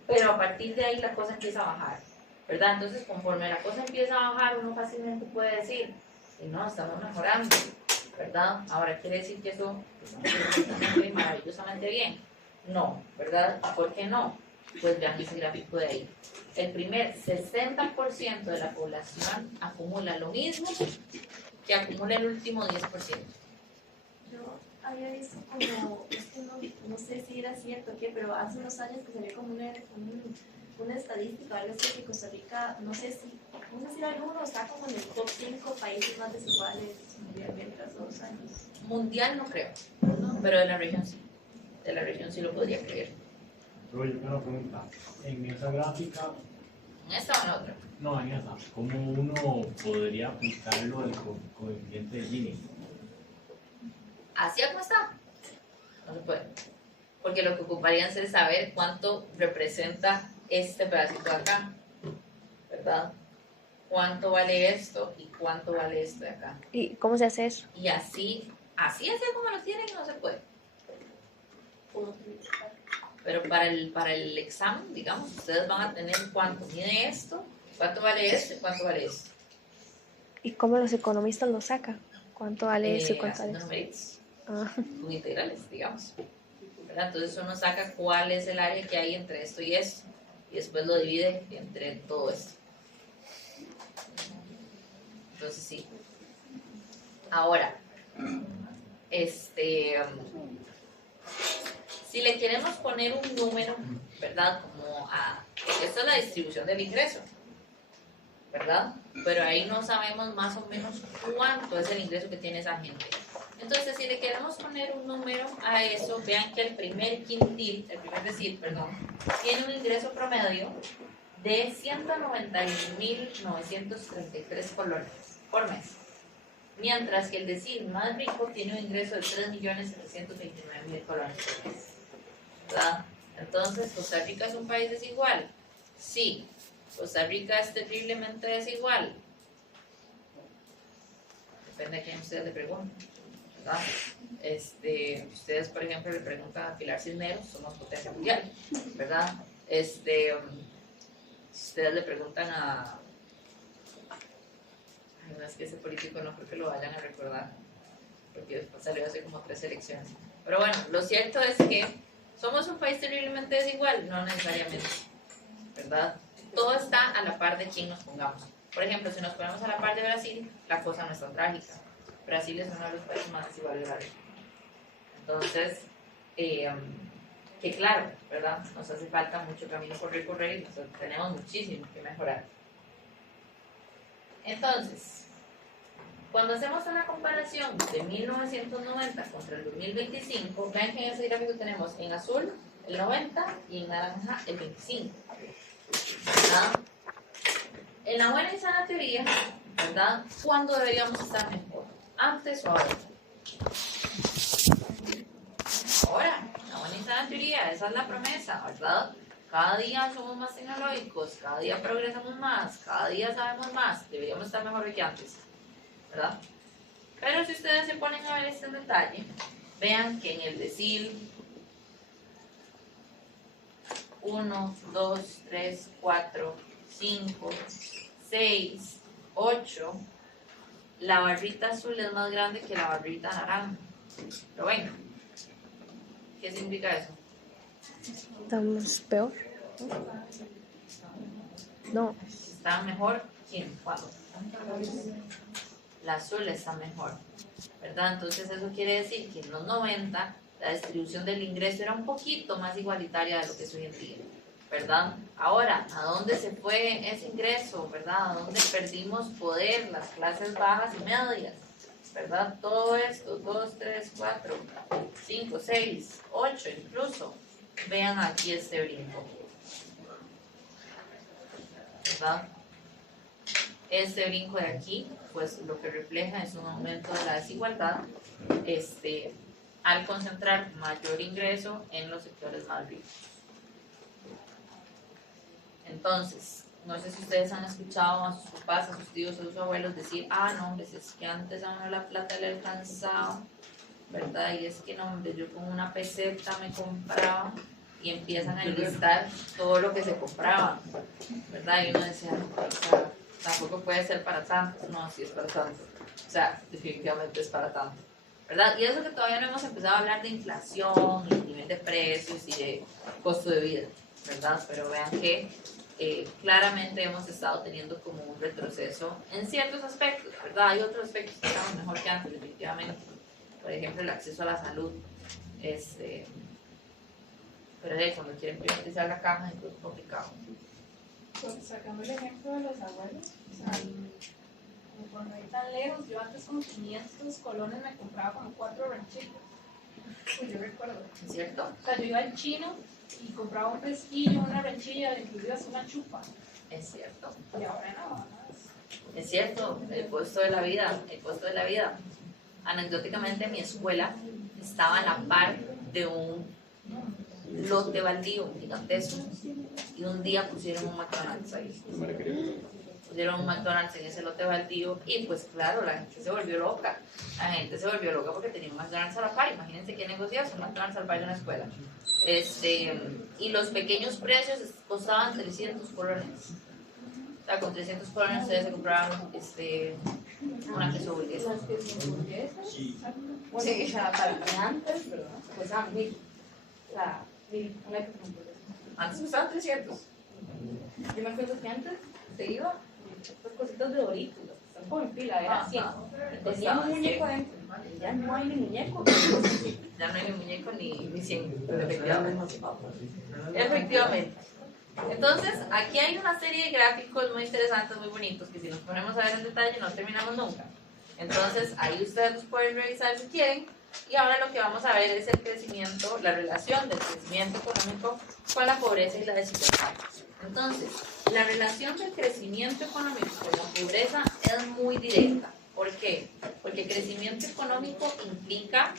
pero a partir de ahí la cosa empieza a bajar, ¿verdad? Entonces, conforme la cosa empieza a bajar, uno fácilmente puede decir, no, estamos mejorando, ¿verdad? Ahora, ¿quiere decir que eso es maravillosamente bien? No, ¿verdad? ¿Por qué no? Pues vean ese gráfico de ahí. El primer 60% de la población acumula lo mismo que acumula el último 10%. Yo había visto como, es que no sé si era cierto o qué, pero hace unos años que salió como una estadística, algo así, que Costa Rica, no sé si alguno está como en el top 5 países más desiguales mundialmente tras 2 años. Mundial no creo, pero de la región sí. De la región sí lo podría creer. Pero yo tengo una pregunta. En esa gráfica, ¿En esta o en otra? no, en esa, ¿cómo uno podría aplicarlo al coeficiente de Gini? ¿Así como está? No se puede. Porque lo que ocuparían es saber cuánto representa este pedacito de acá, ¿verdad? ¿Cuánto vale esto y cuánto vale esto de acá? ¿Y cómo se hace eso? Y así como lo tienen, no se puede. Pero para el examen, digamos, ustedes van a tener cuánto mide esto, cuánto vale esto y cuánto vale esto. ¿Y cómo los economistas lo sacan? ¿Cuánto vale eso y cuánto vale Haciendo eso? numeritos, Ah, con integrales, digamos. ¿Verdad? Entonces uno saca cuál es el área que hay entre esto y esto, y después lo divide entre todo esto. Entonces sí. Ahora, si le queremos poner un número, ¿verdad? Como esto es la distribución del ingreso, ¿verdad? Pero ahí no sabemos más o menos cuánto es el ingreso que tiene esa gente. Entonces, si le queremos poner un número a eso, vean que el primer decil, tiene un ingreso promedio de 191.933 colones por mes. Mientras que el decil más rico tiene un ingreso de 3.729.000 colones por mes. ¿Verdad? Entonces, ¿Costa Rica es un país desigual? Sí. ¿Costa Rica es terriblemente desigual? Depende a quién ustedes le pregunten, ¿verdad? Ustedes, por ejemplo, le preguntan a Pilar Cisneros, somos potencia mundial, ¿verdad? Si ustedes le preguntan a... Ay, no, es que ese político no creo que lo vayan a recordar, porque después salió hace como 3 elecciones. Pero bueno, lo cierto es que ¿somos un país terriblemente desigual? No necesariamente, ¿verdad? Todo está a la par de quién nos pongamos. Por ejemplo, si nos ponemos a la par de Brasil, la cosa no es tan trágica. Brasil es uno de los países más desiguales de la región. Entonces, que claro, ¿verdad? Nos hace falta mucho camino por recorrer y nosotros tenemos muchísimo que mejorar. Entonces, cuando hacemos una comparación de 1990 contra el 2025, vean que en ese gráfico tenemos en azul el 90 y en naranja el 25. ¿Verdad? En la buena y sana teoría, ¿verdad? ¿Cuándo deberíamos estar mejor? ¿Antes o ahora? Ahora, la buena y sana teoría, esa es la promesa, ¿verdad? Cada día somos más tecnológicos, cada día progresamos más, cada día sabemos más, deberíamos estar mejor que antes, ¿verdad? Pero si ustedes se ponen a ver este detalle, vean que en el decil 1, 2, 3, 4, 5, 6, 8, la barrita azul es más grande que la barrita naranja. Pero bueno, ¿qué significa eso? ¿estamos peor? No. ¿Está mejor? ¿Quién? ¿Cuándo? La azul está mejor, ¿verdad? Entonces eso quiere decir que en los 90 la distribución del ingreso era un poquito más igualitaria de lo que es hoy en día, ¿verdad? Ahora, ¿a dónde se fue ese ingreso, verdad? ¿A dónde perdimos poder? Las clases bajas y medias, ¿verdad? Todo esto, 2, 3, 4, 5, 6, 8 incluso. Vean aquí este brinco, ¿verdad? Este brinco de aquí, pues lo que refleja es un aumento de la desigualdad, al concentrar mayor ingreso en los sectores más ricos. Entonces, no sé si ustedes han escuchado a sus papás, a sus tíos, a sus abuelos decir, no, hombre, es que antes a uno la plata le alcanzaba, ¿verdad? Y es que no, hombre, yo con una peseta me compraba, y empiezan a enlistar todo lo que se compraba, ¿verdad? Y uno decía, o sea, tampoco puede ser para tanto. No, sí es para tanto. O sea, definitivamente es para tanto, ¿verdad? Y eso que todavía no hemos empezado a hablar de inflación, y nivel de precios y de costo de vida, ¿verdad? Pero vean que claramente hemos estado teniendo como un retroceso en ciertos aspectos, ¿verdad? Hay otros aspectos que estamos mejor que antes, definitivamente. Por ejemplo, el acceso a la salud. Pero cuando quieren privatizar la caja es muy complicado. Pues sacando el ejemplo de los abuelos, o sea, por no ir tan lejos, yo antes con 500 colones me compraba como 4 ranchitos. Pues yo recuerdo. ¿Es cierto? O sea, yo iba al chino y compraba un pesquillo, una ranchilla, inclusive hasta una chupa. Es cierto. Y ahora no. Es cierto, el costo de la vida, el costo de la vida. Anecdóticamente, mi escuela estaba a la par de un lote baldío gigantesco y un día pusieron un McDonald's ahí. pusieron un McDonald's en ese lote baldío y pues claro, la gente se volvió loca. La gente se volvió loca porque tenía un McDonald's a la par. Imagínense qué negociazo, un McDonald's al par de una escuela. Y los pequeños precios costaban 300 colones. O sea, con 300 colones ustedes se compraban una queso burguesa. Las que son hamburguesas, bueno, Sí. o sea, para que antes, ¿verdad? Costaban 1000. O sea, 1000, una queso hamburguesa. Antes costaban 300. Yo me acuerdo que antes se iba, pues cositas de Doritos, las que están como en fila, era 100. Y tenía un muñeco adentro. Y ya no hay ni muñeco. Ya no hay ni muñeco ni 100, efectivamente. Efectivamente. Entonces, aquí hay una serie de gráficos muy interesantes, muy bonitos, que si nos ponemos a ver en detalle no terminamos nunca. Entonces, ahí ustedes los pueden revisar si quieren. Y ahora lo que vamos a ver es el crecimiento, la relación del crecimiento económico con la pobreza y la desigualdad. Entonces, la relación del crecimiento económico con la pobreza es muy directa. ¿Por qué? Porque crecimiento económico implica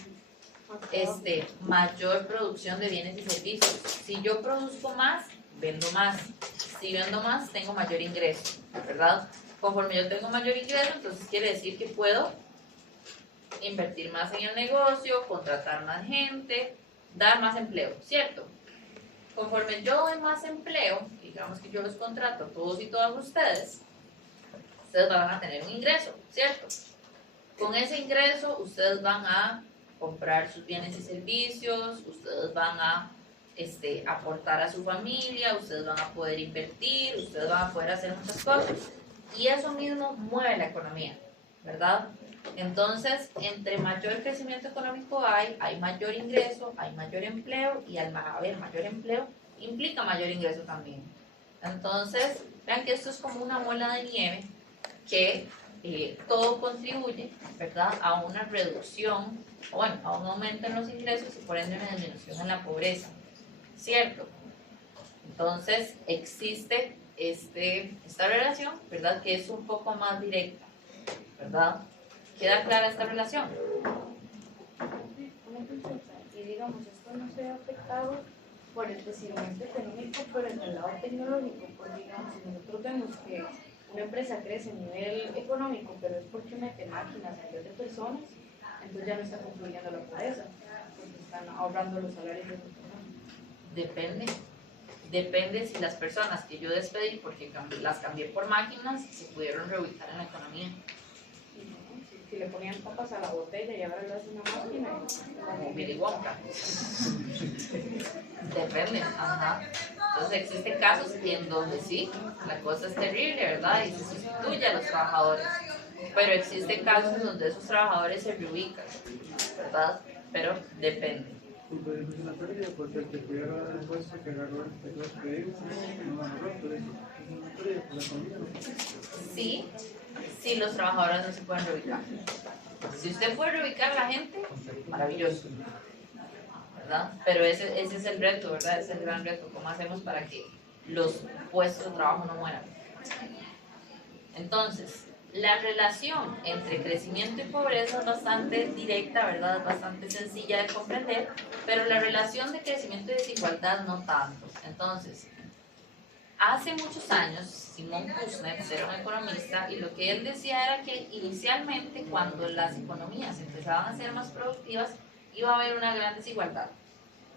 mayor producción de bienes y servicios. Si yo produzco más, vendo más. Si vendo más, tengo mayor ingreso, ¿verdad? Conforme yo tengo mayor ingreso, entonces quiere decir que puedo invertir más en el negocio, contratar más gente, dar más empleo, ¿cierto? Conforme yo doy más empleo, digamos que yo los contrato a todos y todas ustedes van a tener un ingreso, ¿cierto? Con ese ingreso ustedes van a comprar sus bienes y servicios, ustedes van a aportar a su familia, ustedes van a poder invertir, ustedes van a poder hacer muchas cosas. Y eso mismo mueve la economía, ¿verdad? Entonces, entre mayor crecimiento económico hay mayor ingreso, hay mayor empleo, y al haber mayor empleo implica mayor ingreso también. Entonces, vean que esto es como una bola de nieve que todo contribuye, ¿verdad?, a una reducción, bueno, a un aumento en los ingresos y por ende una disminución en la pobreza, ¿cierto? Entonces, existe esta relación, ¿verdad?, que es un poco más directa, ¿verdad? ¿Queda clara esta relación? Una consulta, y digamos, esto no se ha afectado por el crecimiento económico, pero en el lado tecnológico, pues digamos, si nosotros vemos que una empresa crece a nivel económico, pero es porque mete máquinas en vez de personas, entonces ya no está contribuyendo a la pobreza, porque están ahorrando los salarios de las personas. Depende si las personas que yo despedí porque las cambié por máquinas se pudieron reubicar en la economía. Si le ponían tapas a la botella y ahora le hacen una máquina. Como Willy Wonka. Depende, ajá. Entonces existen casos en donde sí, la cosa es terrible, ¿verdad? Y se sustituye a los trabajadores. Pero existen casos en donde esos trabajadores se reubican, ¿verdad? Pero depende. Es una pérdida porque el que pudiera dar el puesto que agarró los créditos no agarró, pero es una pérdida por la economía. Sí, si los trabajadores no se pueden reubicar. Si usted puede reubicar a la gente, maravilloso, ¿verdad? Pero ese es el reto, ¿verdad? Ese es el gran reto. ¿Cómo hacemos para que los puestos de trabajo no mueran? Entonces, la relación entre crecimiento y pobreza es bastante directa, ¿verdad? Es bastante sencilla de comprender, pero la relación de crecimiento y desigualdad no tanto. Entonces, hace muchos años, Simon Kuznets era un economista y lo que él decía era que inicialmente cuando las economías empezaban a ser más productivas iba a haber una gran desigualdad.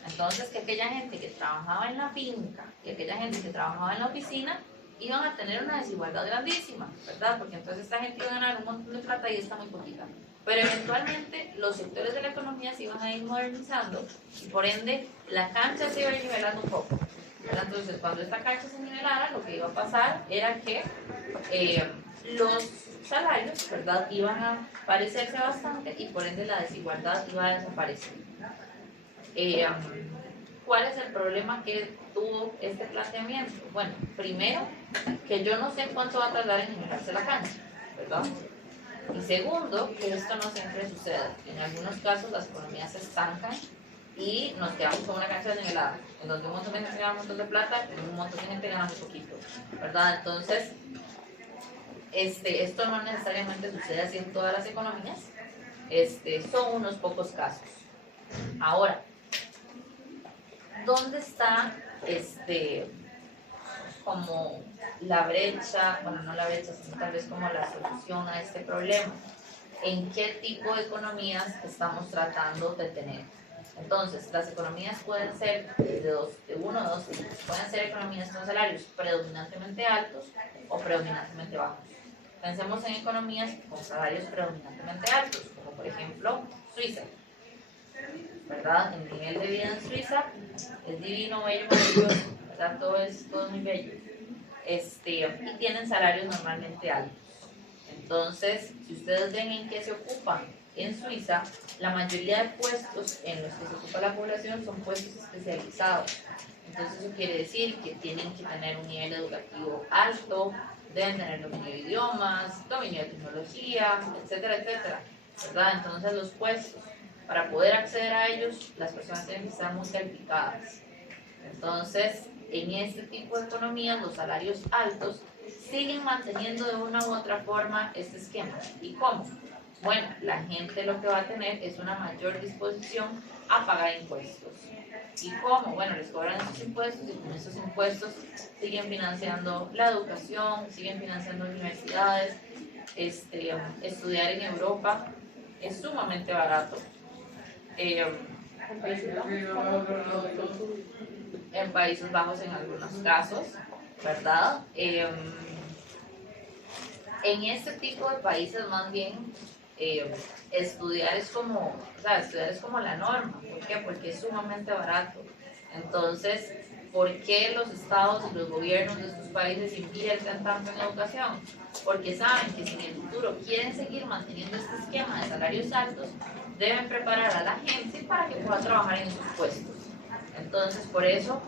Entonces que aquella gente que trabajaba en la finca y aquella gente que trabajaba en la oficina iban a tener una desigualdad grandísima, ¿verdad? Porque entonces esta gente iba a ganar un montón de plata y esta muy poquita. Pero eventualmente los sectores de la economía se iban a ir modernizando y por ende la cancha se iba a ir nivelando un poco. Entonces, cuando esta cancha se nivelara, lo que iba a pasar era que los salarios, ¿verdad?, iban a parecerse bastante y por ende la desigualdad iba a desaparecer. ¿Cuál es el problema que tuvo este planteamiento? Bueno, primero, que yo no sé cuánto va a tardar en nivelarse la cancha, ¿verdad? Y segundo, que esto no siempre sucede. En algunos casos las economías se estancan y nos quedamos con una cancha desnivelada, en donde un montón de gente gana un montón de plata y un montón de gente gana muy poquito, ¿verdad? Entonces, esto no necesariamente sucede así en todas las economías, son unos pocos casos. Ahora, ¿dónde está como la brecha, bueno, no la brecha, sino tal vez como la solución a este problema. ¿En qué tipo de economías estamos tratando de tener? Entonces, las economías pueden ser de uno o dos tipos. Pueden ser economías con salarios predominantemente altos o predominantemente bajos. Pensemos en economías con salarios predominantemente altos, como por ejemplo Suiza, ¿verdad? El nivel de vida en Suiza es divino, bello, maravilloso, ¿verdad? Todo es muy bello. Y tienen salarios normalmente altos. Entonces, si ustedes ven en qué se ocupan en Suiza, la mayoría de puestos en los que se ocupa la población son puestos especializados. Entonces, eso quiere decir que tienen que tener un nivel educativo alto, deben tener dominio de idiomas, dominio de tecnología, etcétera, etcétera, ¿verdad? Entonces, los puestos, para poder acceder a ellos, las personas tienen que estar muy calificadas. Entonces, en este tipo de economías, los salarios altos siguen manteniendo de una u otra forma este esquema. ¿Y cómo? Bueno, la gente lo que va a tener es una mayor disposición a pagar impuestos. ¿Y cómo? Bueno, les cobran esos impuestos y con esos impuestos siguen financiando la educación, siguen financiando universidades. Estudiar en Europa es sumamente barato. En Países Bajos en algunos casos, ¿verdad? En este tipo de países más bien estudiar es como la norma. ¿Por qué? Porque es sumamente barato. Entonces, ¿por qué los estados y los gobiernos de estos países invierten tanto en educación? Porque saben que si en el futuro quieren seguir manteniendo este esquema de salarios altos, deben preparar a la gente para que pueda trabajar en esos puestos. Entonces, por eso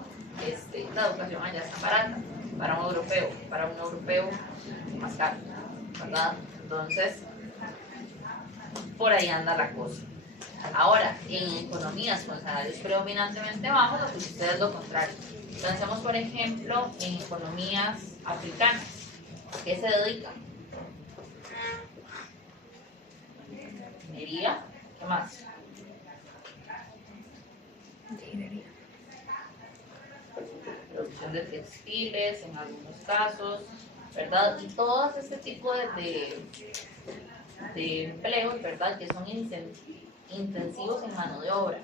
la educación allá está barata para un europeo más caro, ¿verdad? Entonces, por ahí anda la cosa. Ahora, en economías con salarios predominantemente bajos, lo que sucede es lo contrario. Pensemos, por ejemplo, en economías africanas. ¿Qué se dedican? Minería. ¿Qué más? Producción de textiles en algunos casos, ¿verdad? Y todo este tipo de empleos, ¿verdad? Que son intensivos en mano de obra.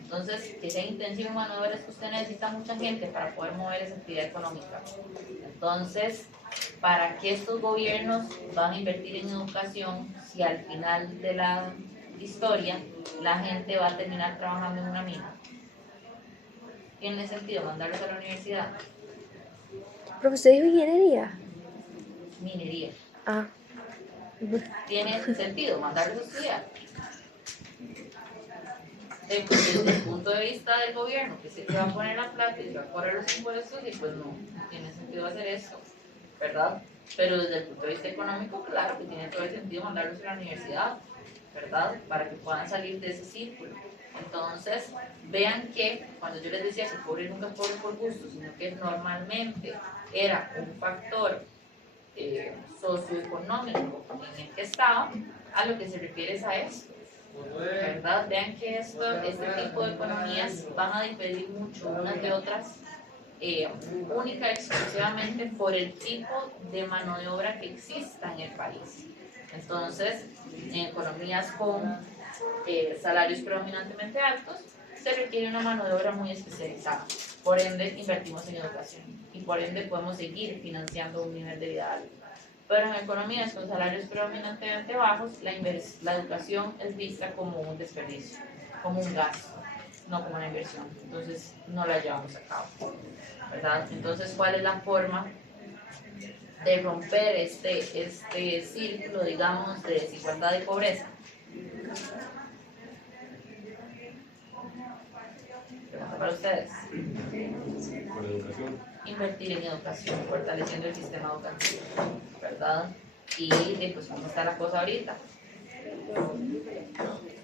Entonces, que sea intensivo en mano de obra es que usted necesita mucha gente para poder mover esa actividad económica. Entonces, ¿para qué estos gobiernos van a invertir en educación si al final de la historia la gente va a terminar trabajando en una mina? ¿Tiene sentido mandarlos a la universidad? ¿Pero usted dijo ingeniería? Minería. Ah. ¿Tiene sentido mandarlos a estudiar? Desde el punto de vista del gobierno, que se va a poner la plata y va a cobrar los impuestos, y pues no tiene sentido hacer eso, ¿verdad? Pero desde el punto de vista económico, claro que tiene todo el sentido mandarlos a la universidad, ¿verdad? Para que puedan salir de ese círculo. Entonces, vean que cuando yo les decía que el pobre nunca es pobre por gusto, sino que normalmente era un factor socioeconómico en el que estaba, a lo que se refiere es a esto, ¿verdad? Vean que este tipo de economías van a diferir mucho unas de otras, única y exclusivamente por el tipo de mano de obra que exista en el país. Entonces, en economías con salarios predominantemente altos, se requiere una mano de obra muy especializada. Por ende, invertimos en educación y por ende podemos seguir financiando un nivel de vida alto. Pero en economías con salarios predominantemente bajos, la educación es vista como un desperdicio, como un gasto, no como una inversión. Entonces, no la llevamos a cabo, ¿verdad? Entonces, ¿cuál es la forma de romper este círculo, digamos, de desigualdad y pobreza? Pregunta para ustedes. Por educación. Invertir en educación, fortaleciendo el sistema educativo, ¿verdad? Y pues, ¿cómo está la cosa ahorita?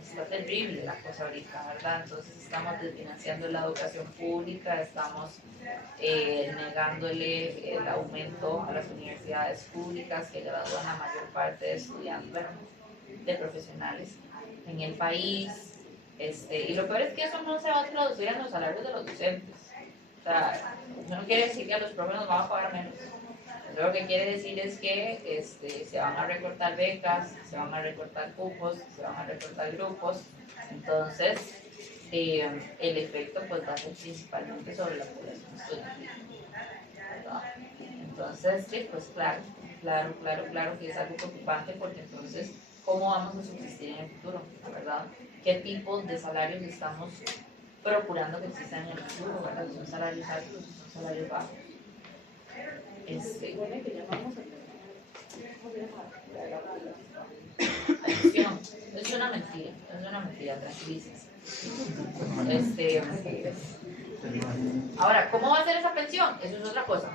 Está terrible la cosa ahorita, ¿verdad? Entonces estamos desfinanciando la educación pública, estamos negándole el aumento a las universidades públicas que gradúan la mayor parte de estudiantes, bueno, de profesionales en el país. Y lo peor es que eso no se va a traducir en los salarios de los docentes. O sea, eso no quiere decir que a los profes nos van a pagar menos. Eso lo que quiere decir es que se van a recortar becas, se van a recortar cupos, se van a recortar grupos. Entonces, el efecto pues va a ser principalmente sobre la población estudiantil, ¿verdad? Entonces, sí, pues claro que es algo preocupante, porque entonces, ¿cómo vamos a subsistir en el futuro, verdad? ¿Qué tipo de salarios estamos procurando que existan en el futuro, verdad? ¿Son salarios altos, son salarios bajos? Supone que ya vamos a Atención, es una mentira, tranquilícense. Ahora, ¿cómo va a ser esa pensión? Eso es otra cosa,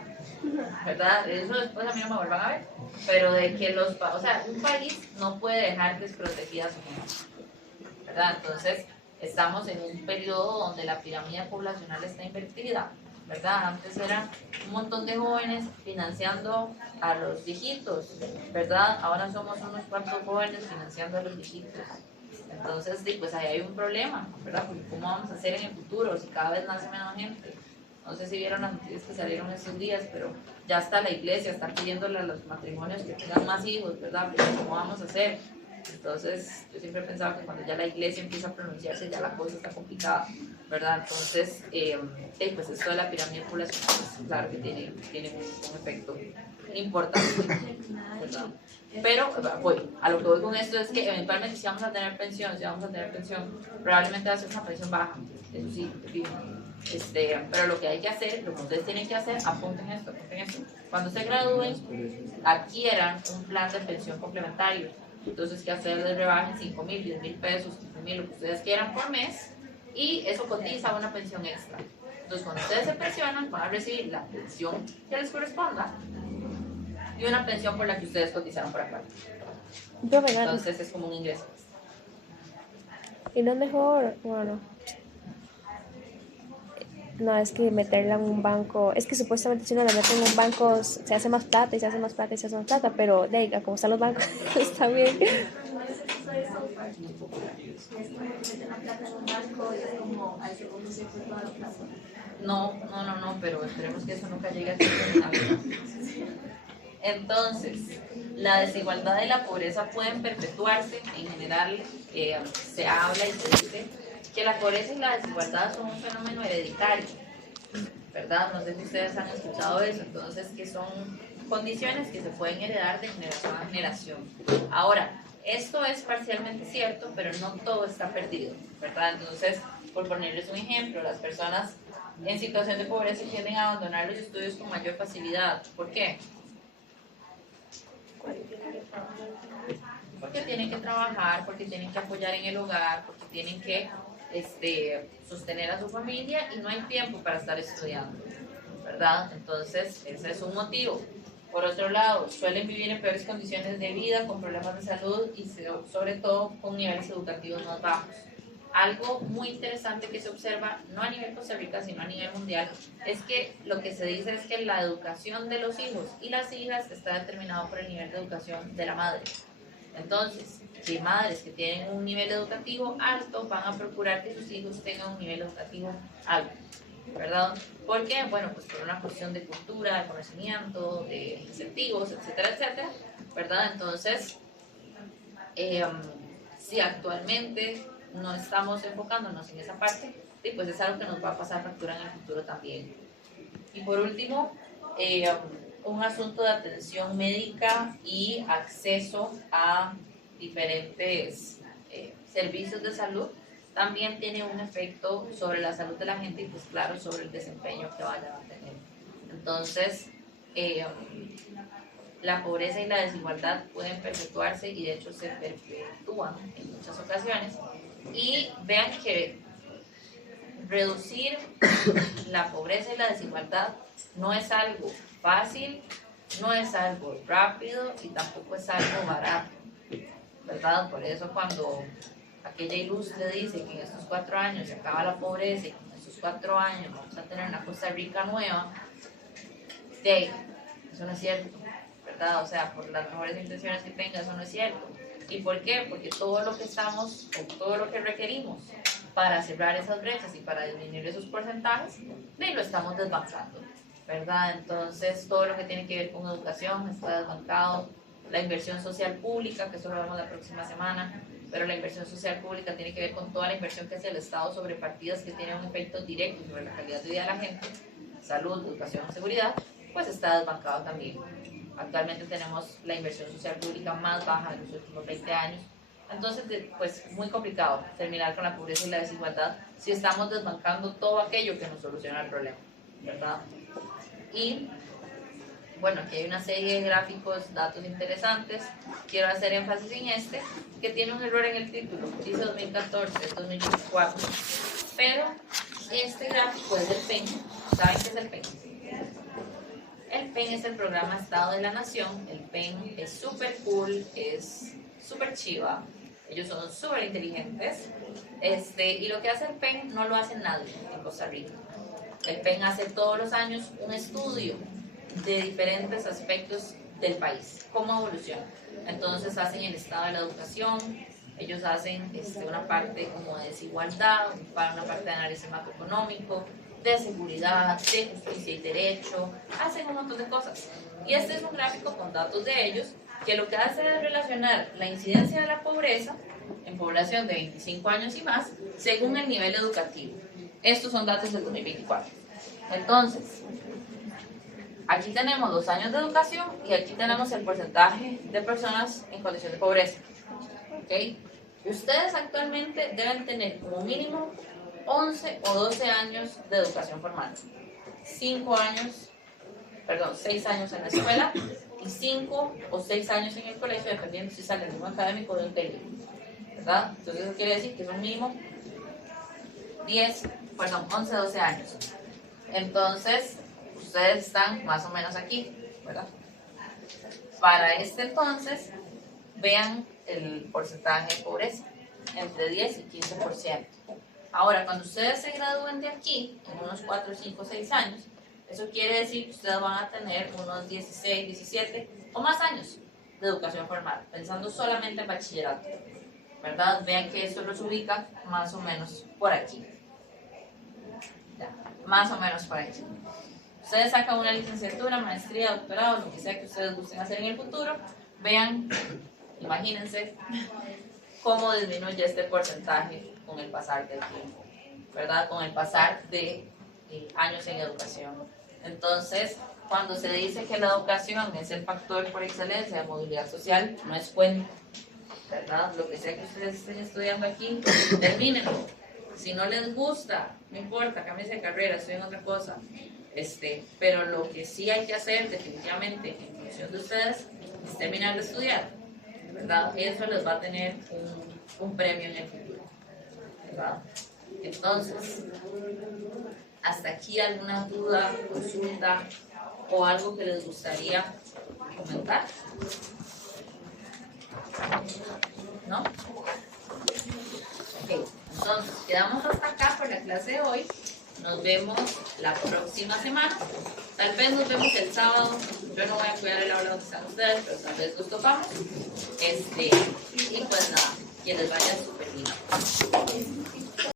¿verdad? Eso después a mí no me vuelvan a ver, pero de que o sea, un país no puede dejar desprotegida a su gente, ¿verdad? Entonces, estamos en un periodo donde la pirámide poblacional está invertida, ¿verdad? Antes era un montón de jóvenes financiando a los viejitos, ¿verdad? Ahora somos unos cuantos jóvenes financiando a los viejitos. Entonces, pues ahí hay un problema, ¿verdad? Porque ¿cómo vamos a hacer en el futuro si cada vez nace menos gente? No sé si vieron las noticias que salieron estos días, pero ya está la iglesia, está pidiéndole a los matrimonios que tengan más hijos, ¿verdad? Pero ¿cómo vamos a hacer? Entonces, yo siempre he pensado que cuando ya la iglesia empieza a pronunciarse, ya la cosa está complicada, ¿verdad? Entonces, pues esto de la pirámide poblacional, pues, claro que tiene un efecto importante, ¿verdad? Pero a lo que voy con esto es que eventualmente si vamos a tener pensión, probablemente va a ser una pensión baja, eso sí, fijo. Pero lo que hay que hacer, lo que ustedes tienen que hacer, apunten esto. Cuando se gradúen, adquieran un plan de pensión complementario. Entonces, que a ustedes les rebajen 5,000, 10,000 pesos, 15,000, lo que ustedes quieran por mes, y eso cotiza una pensión extra. Entonces, cuando ustedes se pensionan, van a recibir la pensión que les corresponda y una pensión por la que ustedes cotizaron por aparte. Entonces, es como un ingreso. ¿Y no es mejor? Bueno, no, es que meterla en un banco, es que supuestamente si uno la mete en un banco se hace más plata y se hace más plata y se hace más plata, pero de ahí, como están los bancos, está bien. No, pero esperemos que eso nunca llegue a ser. Entonces, la desigualdad y la pobreza pueden perpetuarse. En general, se habla y se dice que la pobreza y la desigualdad son un fenómeno hereditario, ¿verdad? No sé si ustedes han escuchado eso. Entonces, que son condiciones que se pueden heredar de generación a generación. Ahora, esto es parcialmente cierto, pero no todo está perdido, ¿verdad? Entonces, por ponerles un ejemplo, las personas en situación de pobreza tienden a abandonar los estudios con mayor facilidad. ¿Por qué? Porque tienen que trabajar, porque tienen que apoyar en el hogar, porque tienen que sostener a su familia y no hay tiempo para estar estudiando, ¿verdad? Entonces, ese es un motivo. Por otro lado, suelen vivir en peores condiciones de vida, con problemas de salud y sobre todo con niveles educativos más bajos. Algo muy interesante que se observa, no a nivel Costa Rica, sino a nivel mundial, es que lo que se dice es que la educación de los hijos y las hijas está determinado por el nivel de educación de la madre. Entonces, si madres que tienen un nivel educativo alto van a procurar que sus hijos tengan un nivel educativo alto, ¿verdad? ¿Por qué? Bueno, pues por una cuestión de cultura, de conocimiento, de incentivos, etcétera, etcétera, ¿verdad? Entonces, si actualmente no estamos enfocándonos en esa parte, pues es algo que nos va a pasar factura en el futuro también. Y por último, un asunto de atención médica y acceso a diferentes servicios de salud también tiene un efecto sobre la salud de la gente y pues claro, sobre el desempeño que vayan a tener. Entonces, la pobreza y la desigualdad pueden perpetuarse y de hecho se perpetúan en muchas ocasiones. Y vean que reducir la pobreza y la desigualdad no es algo fácil, no es algo rápido y tampoco es algo barato, ¿verdad? Por eso cuando aquella ilustre dice que en estos 4 años se acaba la pobreza y que en estos 4 años vamos a tener una Costa Rica nueva, eso no es cierto, ¿verdad? O sea, por las mejores intenciones que tenga, eso no es cierto. ¿Y por qué? Porque todo lo que requerimos para cerrar esas brechas y para disminuir esos porcentajes, y lo estamos desbancando, ¿verdad? Entonces, todo lo que tiene que ver con educación está desbancado. La inversión social pública, que eso lo vemos la próxima semana, pero la inversión social pública tiene que ver con toda la inversión que hace el Estado sobre partidas que tienen un efecto directo sobre la calidad de vida de la gente, salud, educación, seguridad, pues está desbancado también. Actualmente tenemos la inversión social pública más baja de los últimos 20 años. Entonces, pues muy complicado terminar con la pobreza y la desigualdad si estamos desbancando todo aquello que nos soluciona el problema, ¿verdad? Y bueno, aquí hay una serie de gráficos, datos interesantes. Quiero hacer énfasis en este, que tiene un error en el título. Dice 2014, es 2024. Pero este gráfico es del PEN. ¿Saben qué es el PEN? El PEN es el Programa Estado de la Nación. El PEN es súper cool, es súper chiva. Ellos son súper inteligentes. Y lo que hace el PEN no lo hace nadie en Costa Rica. El PEN hace todos los años un estudio de diferentes aspectos del país, cómo evoluciona. Entonces hacen el estado de la educación, ellos hacen una parte como de desigualdad, una parte de análisis macroeconómico, de seguridad, de justicia y derecho, hacen un montón de cosas. Y este es un gráfico con datos de ellos que lo que hace es relacionar la incidencia de la pobreza en población de 25 años y más según el nivel educativo. Estos son datos del 2024. Entonces, aquí tenemos los años de educación y aquí tenemos el porcentaje de personas en condición de pobreza. ¿Okay? Y ustedes actualmente deben tener como mínimo 11 o 12 años de educación formal. 6 años en la escuela y 5 o 6 años en el colegio, dependiendo si sale el ritmo académico de un TELI, ¿verdad? Entonces eso quiere decir que son mínimo 11 o 12 años. Entonces, ustedes están más o menos aquí, ¿verdad? Para este entonces, vean el porcentaje de pobreza, entre 10 y 15%. Ahora, cuando ustedes se gradúen de aquí, en unos 4, 5, 6 años, eso quiere decir que ustedes van a tener unos 16, 17 o más años de educación formal, pensando solamente en bachillerato, ¿verdad? Vean que esto los ubica más o menos por aquí. Ya, más o menos por aquí. Ustedes sacan una licenciatura, maestría, doctorado, lo que sea que ustedes gusten hacer en el futuro, vean, imagínense cómo disminuye este porcentaje con el pasar del tiempo, ¿verdad? Con el pasar de años en educación. Entonces, cuando se dice que la educación es el factor por excelencia de movilidad social, no es cuento, ¿verdad? Lo que sea que ustedes estén estudiando aquí, termínenlo. Si no les gusta, no importa, cámbiense de carrera, estudien otra cosa. Pero lo que sí hay que hacer definitivamente en función de ustedes es terminar de estudiar, ¿verdad? Eso les va a tener un premio en el futuro, ¿verdad? Entonces, hasta aquí alguna duda, consulta o algo que les gustaría comentar, ¿no? Ok, entonces quedamos hasta acá por la clase de hoy. Nos vemos la próxima semana. Tal vez nos vemos el sábado. Yo no voy a cuidar el aula donde están ustedes, pero tal vez los topamos. Y pues nada, que les vaya súper bien.